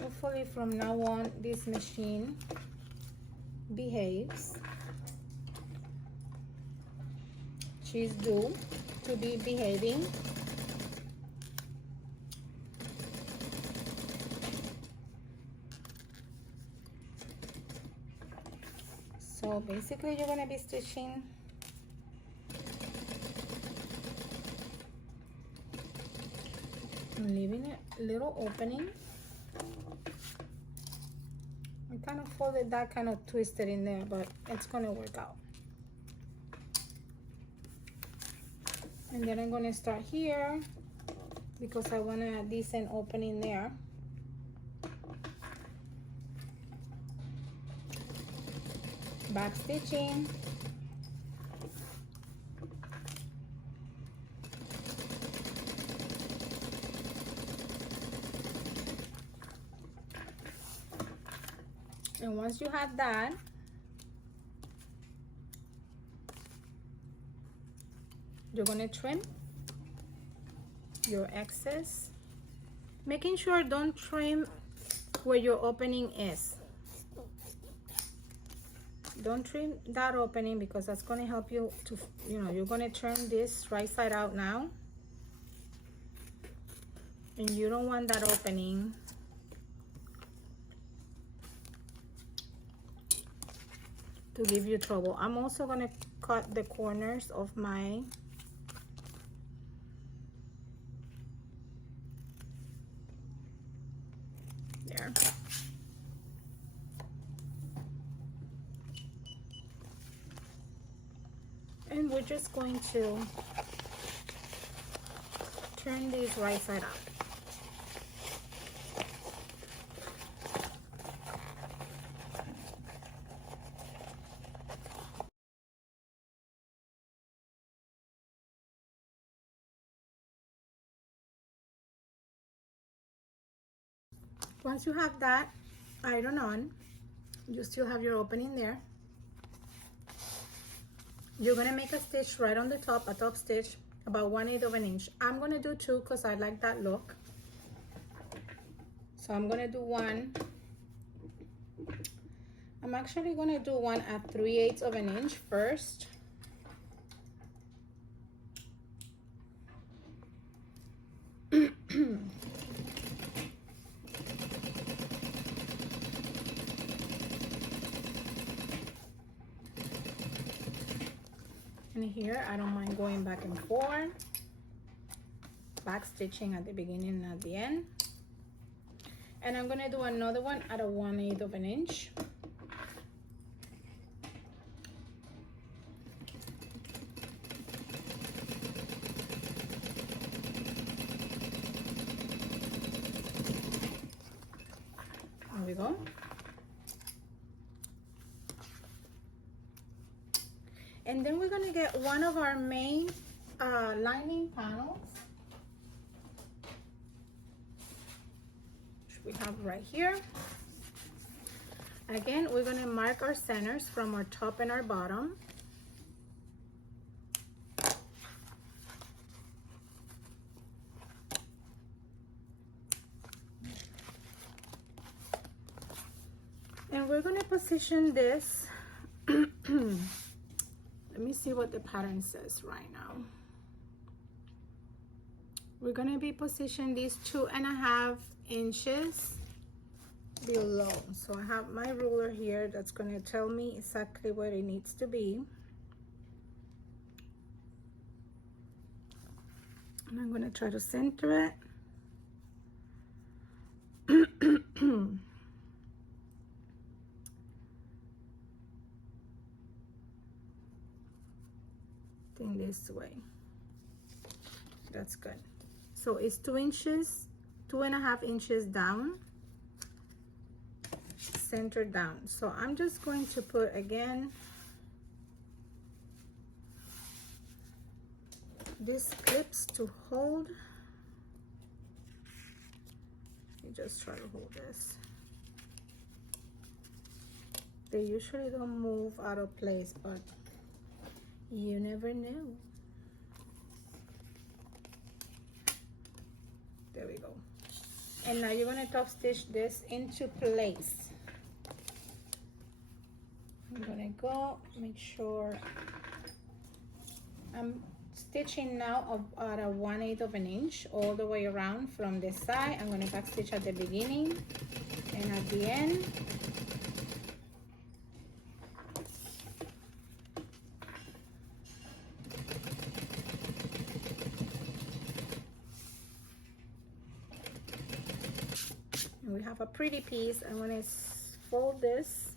Hopefully from now on this machine behaves. She's due to be behaving. So basically you're going to be stitching and leaving a little opening. I kind of folded that, kind of twisted in there, but it's going to work out. And then I'm going to start here because I want a decent opening there. Back stitching. And once you have that, you're going to trim your excess, making sure don't trim where your opening is. Don't trim that opening because that's going to help you to, you're going to turn this right side out now. And you don't want that opening to give you trouble. I'm also going to cut the corners of my there. And we're just going to turn this right side up. Once you have that iron on, you still have your opening there. You're gonna make a stitch right on the top, a top stitch, about 1/8 of an inch. I'm gonna do 2 because I like that look. So I'm gonna do 1. I'm actually gonna do 1 at 3/8 of an inch first. in here. I don't mind going back and forth, back stitching at the beginning and at the end. And I'm gonna do another one at a 1/8 of an inch. There we go. And then we're gonna get one of our main lining panels, which we have right here. Again, we're gonna mark our centers from our top and our bottom. And we're gonna position this. Let me see what the pattern says right now. We're gonna be positioning these 2.5 inches below. So I have my ruler here that's gonna tell me exactly where it needs to be. And I'm gonna try to center it. In this way. That's good. So it's 2 inches, 2.5 inches down, center down. So I'm just going to put again these clips to hold. You just try to hold this. They usually don't move out of place, but you never know. There we go. And now you're gonna top stitch this into place. I'm gonna go make sure I'm stitching now at a 1/8 of an inch all the way around from this side. I'm gonna back stitch at the beginning and at the end. We have a pretty piece. I'm going to fold this.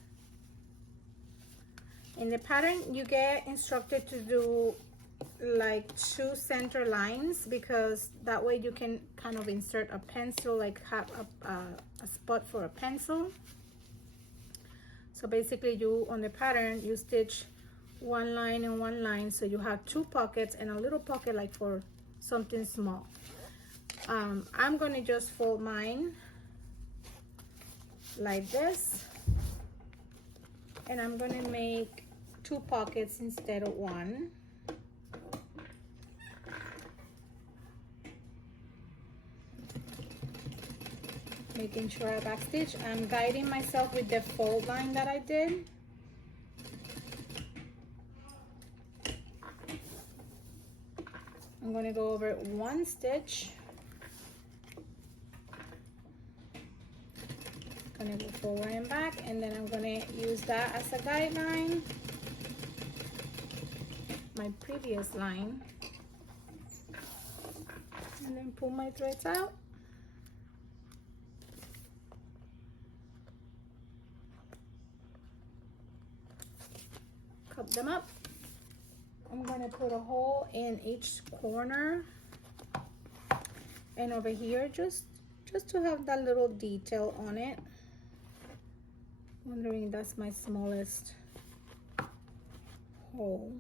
In the pattern, you get instructed to do like 2 center lines, because that way you can kind of insert a pencil, like have a spot for a pencil. So basically you, on the pattern, you stitch 1 line and 1 line, so you have 2 pockets and a little pocket like for something small. I'm going to just fold mine like this, and I'm gonna make 2 pockets instead of 1. Making sure I backstitch. I'm guiding myself with the fold line that I did. I'm gonna go over 1 stitch. Gonna go forward and back, and then I'm gonna use that as a guideline, my previous line, and then pull my threads out. Cut them up. I'm gonna put a hole in each corner and over here, just to have that little detail on it. Wondering, that's my smallest hole.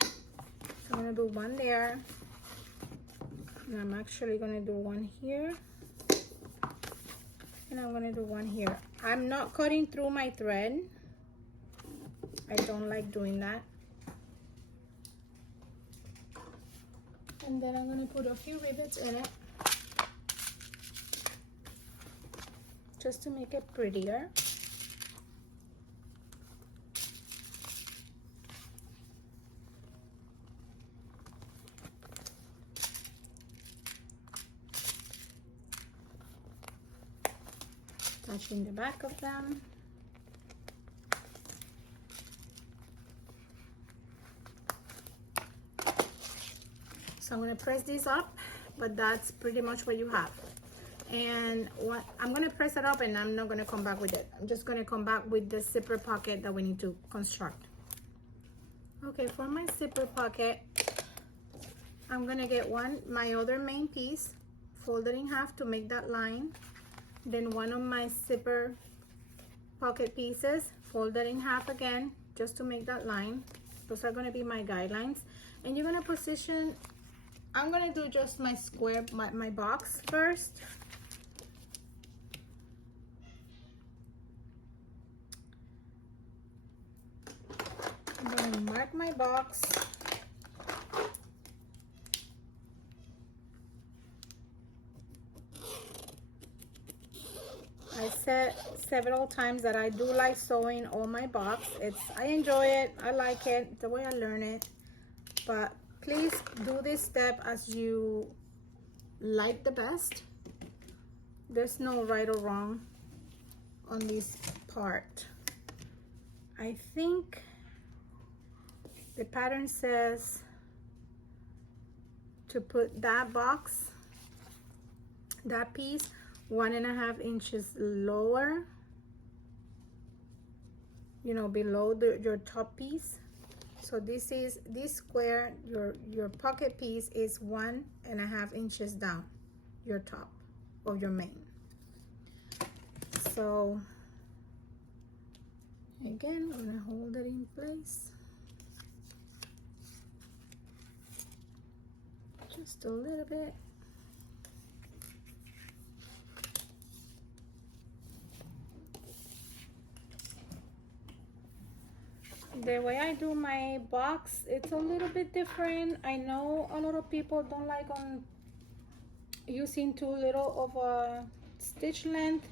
So I'm gonna do 1 there, and I'm actually gonna do 1 here, and I'm gonna do 1 here. I'm not cutting through my thread. I don't like doing that. And then I'm gonna put a few rivets in it, just to make it prettier. Touching the back of them. So I'm gonna press this up, but that's pretty much what you have. And what I'm gonna press it up, and I'm not gonna come back with it. I'm just gonna come back with the zipper pocket that we need to construct. Okay, for my zipper pocket, I'm gonna get my other main piece, fold it in half to make that line. Then one of my zipper pocket pieces, fold it in half again, just to make that line. Those are gonna be my guidelines. And you're gonna position, I'm gonna do just my square, my box first. I'm gonna mark my box. I said several times that I do like sewing on my box. I enjoy it, I like it, the way I learn it. But please do this step as you like the best. There's no right or wrong on this part. I think the pattern says to put that box, that piece, 1.5 inches lower, you know, below your top piece. So this square, your pocket piece is 1.5 inches down your top of your main. So again, I'm gonna hold it in place just a little bit. The way I do my box, it's a little bit different. I know a lot of people don't like using too little of a stitch length,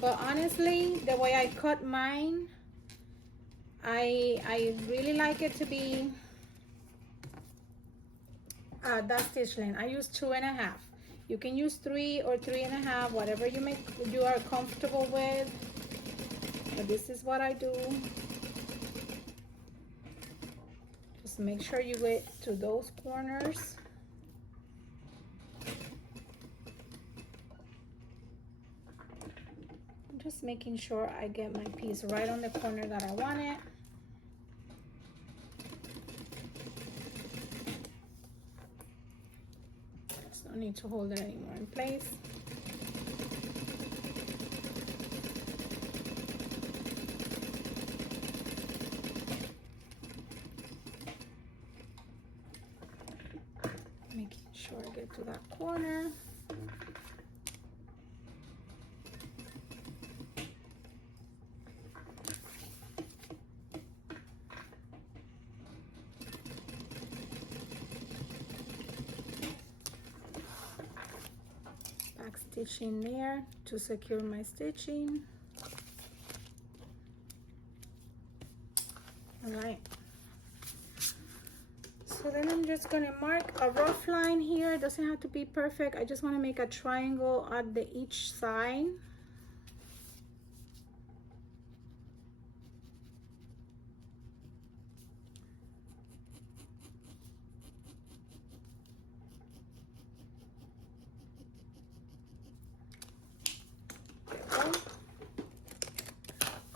but honestly, the way I cut mine, I really like it to be that stitch length. I use 2.5. You can use 3 or 3.5, whatever you are comfortable with. But this is what I do. Just make sure you get to those corners. I'm just making sure I get my piece right on the corner that I want it. Just don't need to hold it anymore in place. Making sure I get to that corner. Back stitching there to secure my stitching. All right. So then I'm just gonna mark a rough line here. It doesn't have to be perfect. I just want to make a triangle at each side.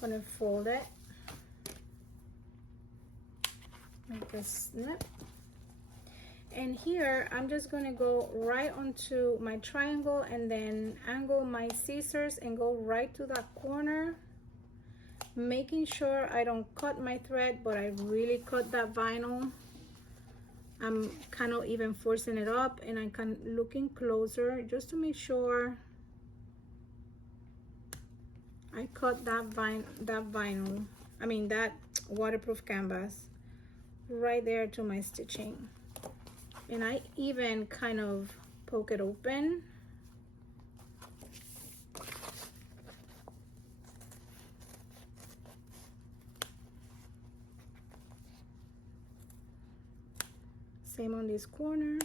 Gonna fold it, make a snip, and here I'm just gonna go right onto my triangle and then angle my scissors and go right to that corner, making sure I don't cut my thread, but I really cut that vinyl. I'm kind of even forcing it up, and I'm kind of looking closer just to make sure I cut that vinyl, I mean that waterproof canvas right there to my stitching. And I even kind of poke it open. Same on this corner.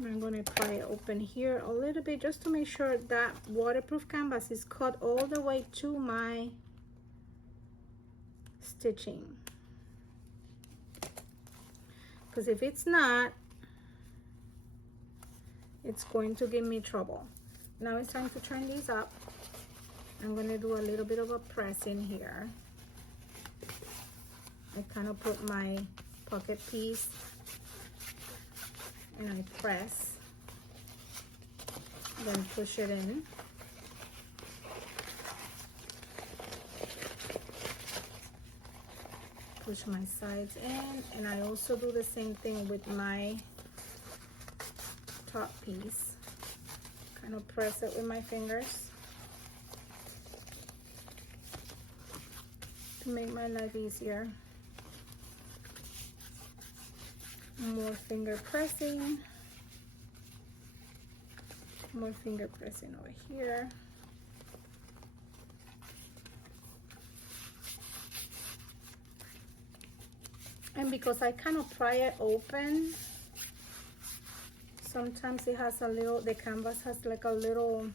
I'm going to pry it open here a little bit just to make sure that waterproof canvas is cut all the way to my stitching, because if it's not, it's going to give me trouble. Now it's time to turn these up. I'm going to do a little bit of a press in here. I kind of put my pocket piece and I press, then push it in. Push my sides in, and I also do the same thing with my top piece. Kind of press it with my fingers to make my life easier. More finger pressing. More finger pressing over here. And because I kind of pry it open, sometimes it has a little, the canvas has like a little,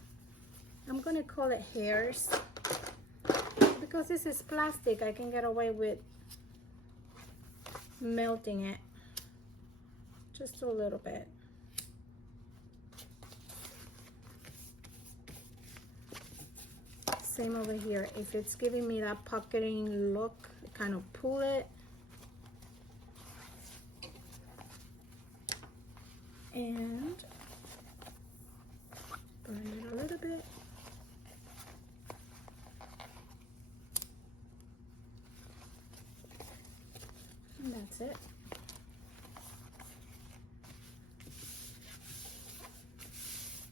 I'm going to call it hairs. Because this is plastic, I can get away with melting it just a little bit. Same over here. If it's giving me that pocketing look, kind of pull it. And burn it a little bit. And that's it.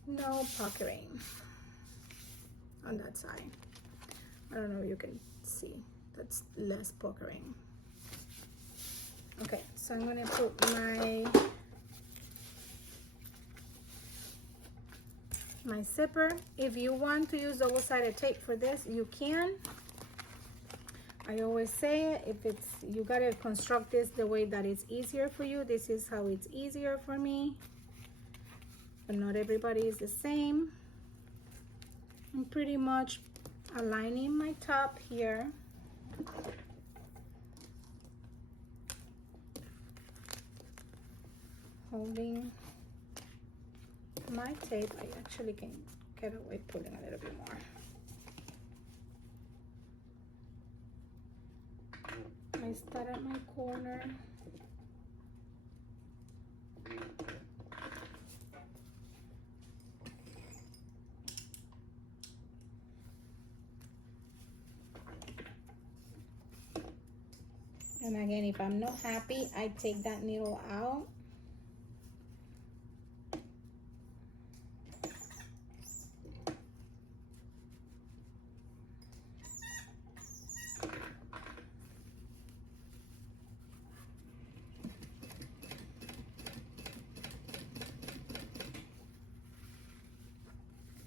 No puckering on that side. I don't know if you can see. That's less puckering. Okay, so I'm gonna put my zipper. If you want to use double-sided tape for this, you can. I always say it, if it's, you gotta construct this the way that it's easier for you. This is how it's easier for me, but not everybody is the same. I'm pretty much aligning my top here. Holding my tape. I actually can get away pulling a little bit more. I start at my corner. And again, if I'm not happy, I take that needle out.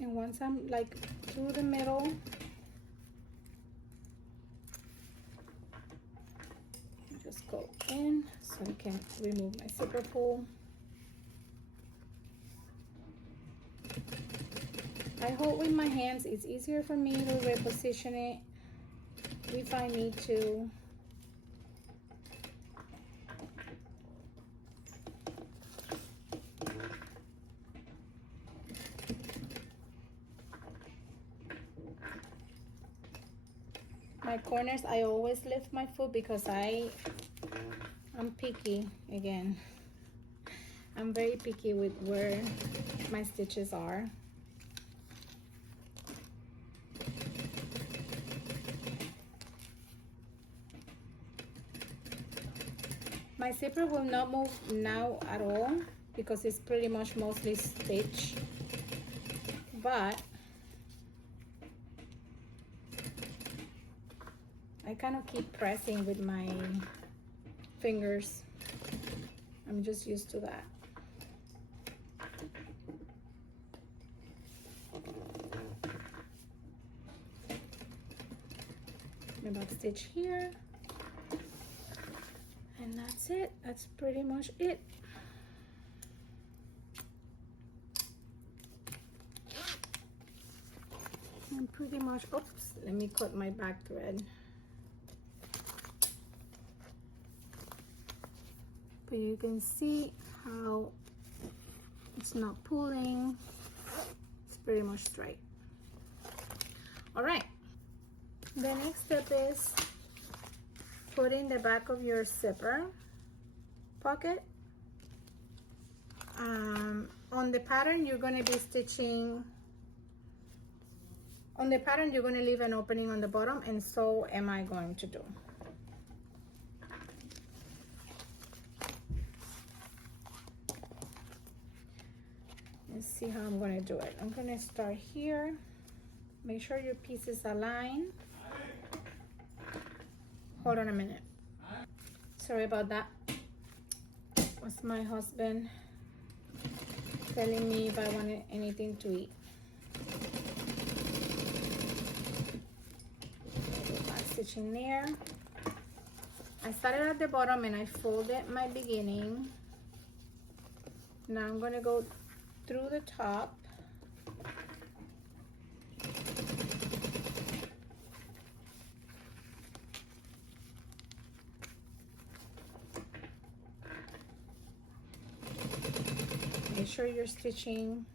And once I'm like through the middle, just go in so I can remove my zipper pull. I hold with my hands. It's easier for me to reposition it if I need to. My corners, I always lift my foot because I'm picky again. I'm very picky with where my stitches are. My zipper will not move now at all because it's pretty much mostly stitched, but I kind of keep pressing with my fingers. I'm just used to that. My back stitch here. And that's it. That's pretty much it. And pretty much, oops, let me cut my back thread. but you can see how it's not pulling. It's pretty much straight. All right, the next step is putting the back of your zipper pocket. On the pattern, you're going to be stitching. On the pattern, you're going to leave an opening on the bottom, and so am I going to do. Let's see how I'm going to do it. I'm going to start here. Make sure your pieces align. Hold on a minute. Sorry about that. Was my husband telling me if I wanted anything to eat. Stitching there. I started at the bottom and I folded my beginning. Now I'm going to go through the top. Make sure you're stitching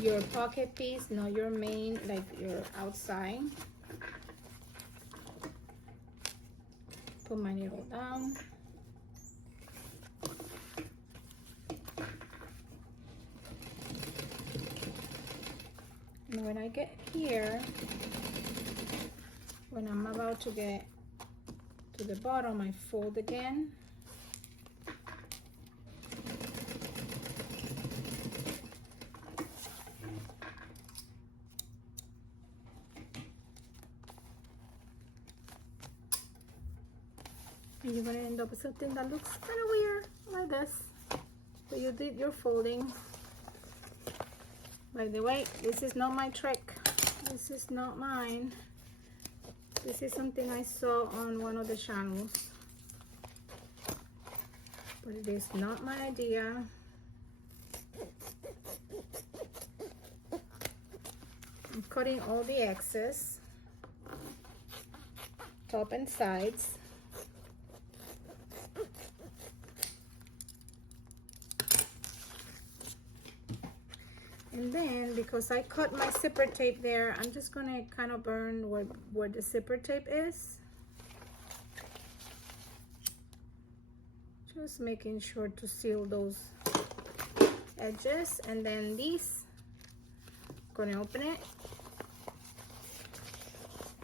your pocket piece, not your main, like your outside. Put my needle down. And when I get here, when I'm about to get to the bottom, I fold again. And you're gonna end up with something that looks kind of weird, like this. But you did your folding. By the way, this is not my trick. This is not mine. This is something I saw on one of the channels. But it is not my idea. I'm cutting all the excess, top and sides. And then, because I cut my zipper tape there, I'm just gonna kind of burn where the zipper tape is. Just making sure to seal those edges. And then these, gonna open it.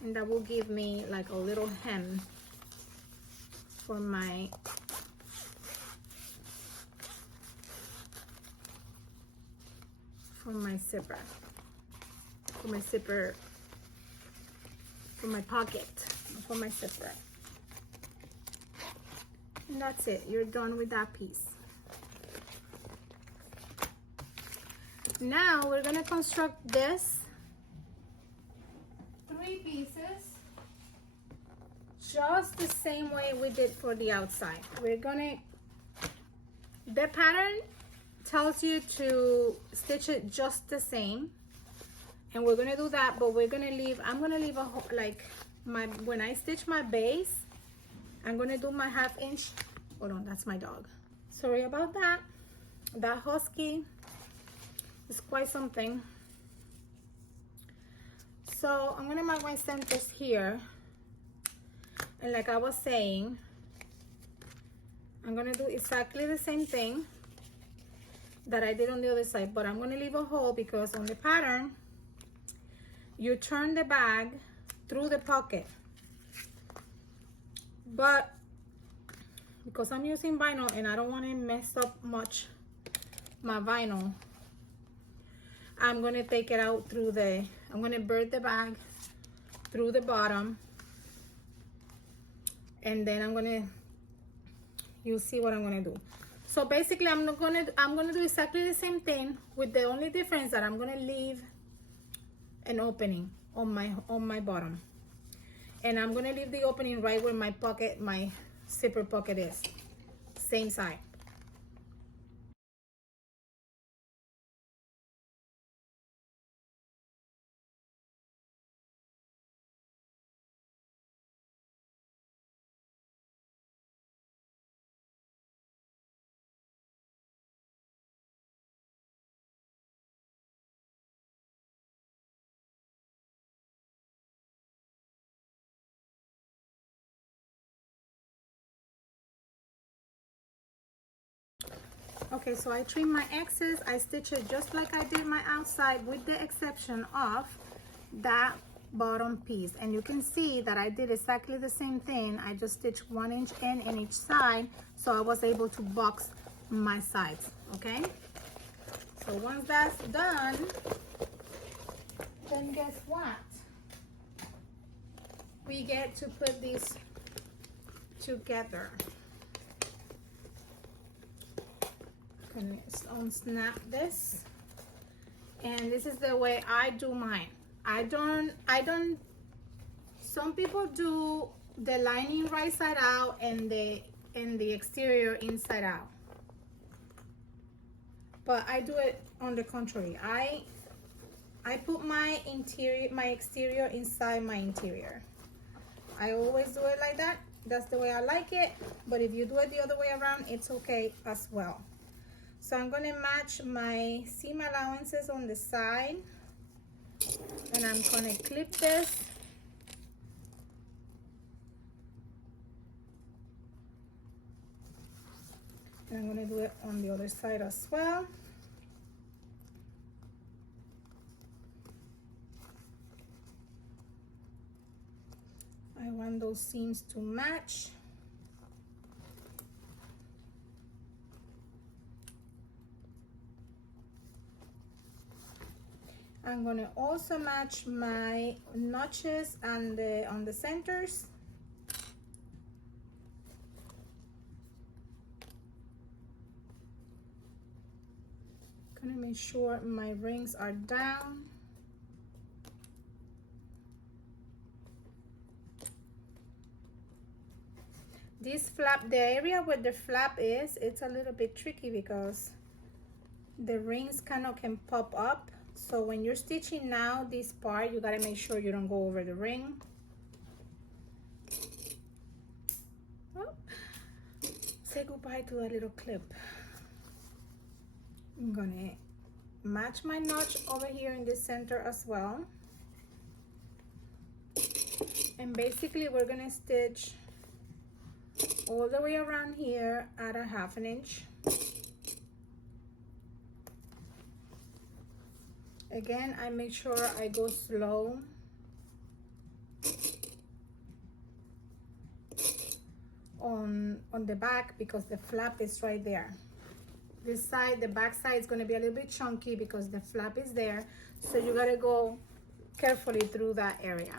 And that will give me like a little hem for my zipper, for my pocket, for my zipper. And that's it. You're done with that piece. Now we're gonna construct this 3 pieces just the same way we did for the outside. We're gonna, the pattern tells you to stitch it just the same, and we're gonna do that, but we're gonna leave, I'm gonna leave a like my, when I stitch my base, I'm gonna do my 1/2 inch. Hold on, that's my dog. Sorry about that. That husky is quite something. So I'm gonna mark my centers here, and like I was saying, I'm gonna do exactly the same thing that I did on the other side, but I'm gonna leave a hole because on the pattern, you turn the bag through the pocket. But because I'm using vinyl and I don't wanna mess up much my vinyl, I'm gonna take it out through the, I'm gonna bird the bag through the bottom, and then I'm gonna, you'll see what I'm gonna do. So basically, I'm gonna do exactly the same thing, with the only difference that I'm gonna leave an opening on my bottom, and I'm gonna leave the opening right where my pocket, my zipper pocket is, same side. Okay, so I trim my excess. I stitch it just like I did my outside, with the exception of that bottom piece. And you can see that I did exactly the same thing. I just stitched 1 inch in each side, so I was able to box my sides. Okay, so once that's done, then guess what? We get to put these together. Can unsnap this, and this is the way I do mine. I don't some people do the lining right side out and the exterior inside out, but I do it on the contrary. I put my exterior inside my interior. I always do it like that. That's the way I like it, but if you do it the other way around, it's okay as well. So I'm gonna match my seam allowances on the side, and I'm gonna clip this. And I'm gonna do it on the other side as well. I want those seams to match. I'm gonna also match my notches and on the centers. Gonna make sure my rings are down. This flap, the area where the flap is, it's a little bit tricky because the rings kind of can pop up. So when you're stitching now this part, you gotta make sure you don't go over the ring. Oh, say goodbye to that little clip. I'm gonna match my notch over here in the center as well. And basically we're gonna stitch all the way around here at a 1/2 inch. Again, I make sure I go slow. On the back, because the flap is right there. This side, the back side, is going to be a little bit chunky because the flap is there. So you got to go carefully through that area.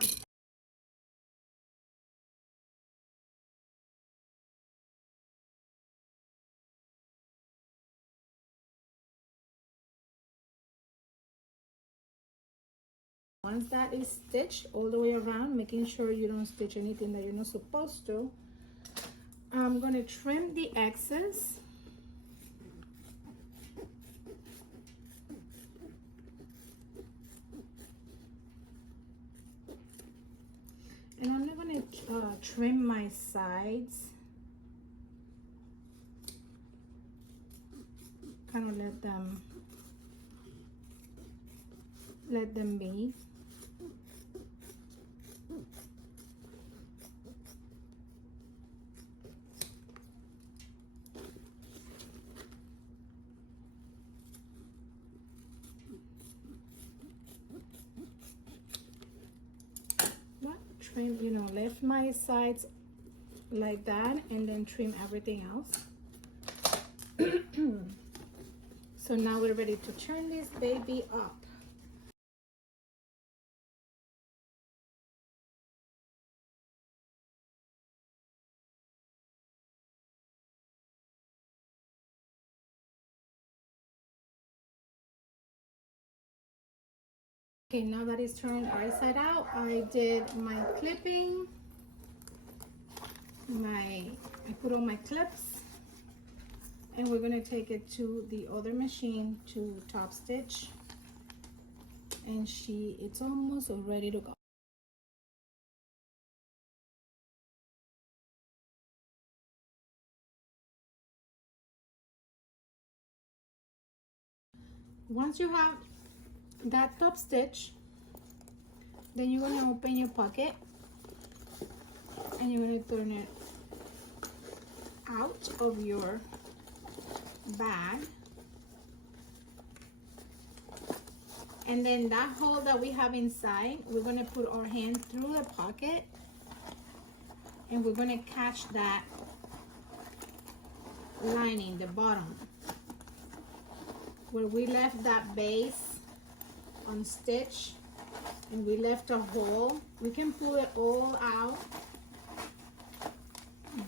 Once that is stitched all the way around, making sure you don't stitch anything that you're not supposed to, I'm going to trim the excess. And I'm not going to trim my sides. Kind of let them be. Trim, you know, lift my sides like that and then trim everything else. So now we're ready to turn this baby up. Okay, now that it's turned right side out, I did my clipping. I put on my clips, and we're gonna take it to the other machine to top stitch. And it's almost ready to go. Once you have that top stitch, then you're going to open your pocket and you're going to turn it out of your bag. And then that hole that we have inside, we're gonna put our hand through the pocket and we're gonna catch that lining, the bottom, where we left that base unstitched and we left a hole. We can pull it all out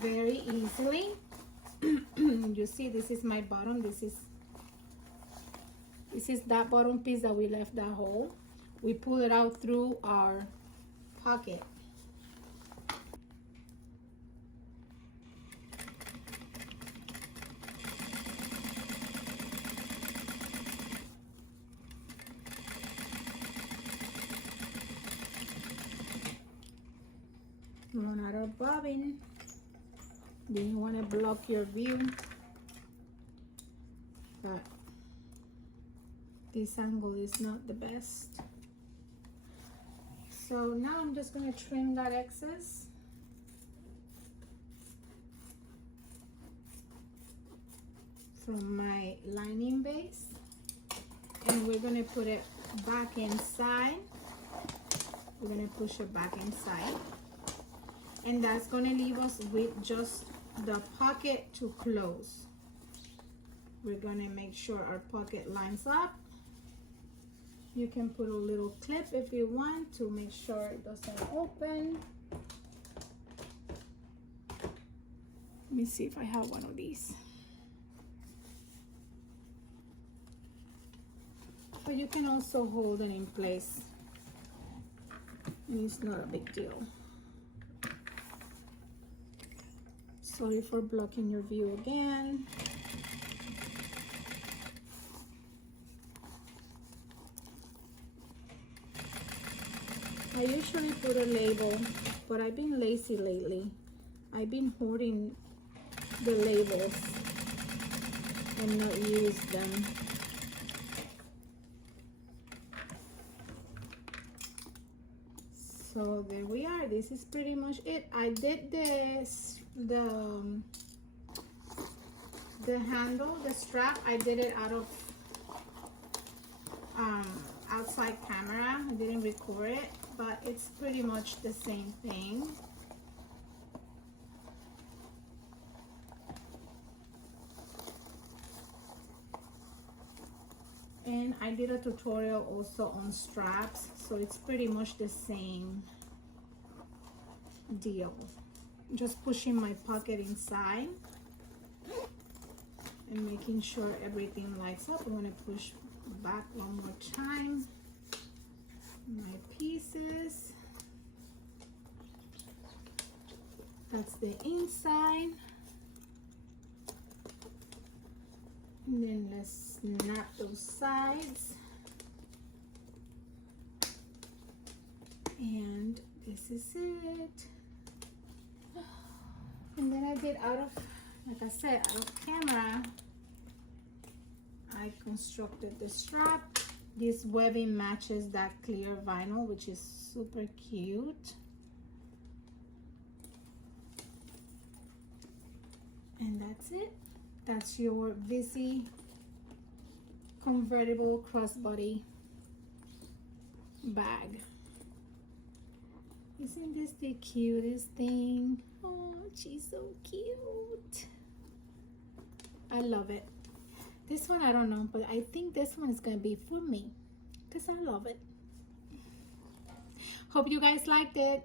very easily. You see, this is my bottom. This is that bottom piece that we left that hole. We pull it out through our pocket. Run out of bobbin. Didn't want to block your view, but this angle is not the best. So now I'm just going to trim that excess. From my lining base, and we're going to put it back inside. We're going to push it back inside, and that's going to leave us with just the pocket to close. We're going to make sure our pocket lines up. You can put a little clip if you want to make sure it doesn't open. Let me see if I have one of these. But you can also hold it in place, and it's not a big deal. Sorry for blocking your view again. I usually put a label, but I've been lazy lately. I've been hoarding the labels and not use them. So there we are. This is pretty much it. I did the handle, the strap, I did it out of outside camera. I didn't record it, but it's pretty much the same thing. And I did a tutorial also on straps, so it's pretty much the same deal. Just pushing my pocket inside and making sure everything lines up. I'm going to push back one more time my pieces. That's the inside. And then let's snap those sides. And this is it. And then I did out of, like I said, out of camera, I constructed the strap. This webbing matches that clear vinyl, which is super cute. And that's it. That's your Vizzi convertible crossbody bag. Isn't this the cutest thing? Oh, she's so cute. I love it. This one, I don't know, but I think this one is going to be for me because I love it. Hope you guys liked it.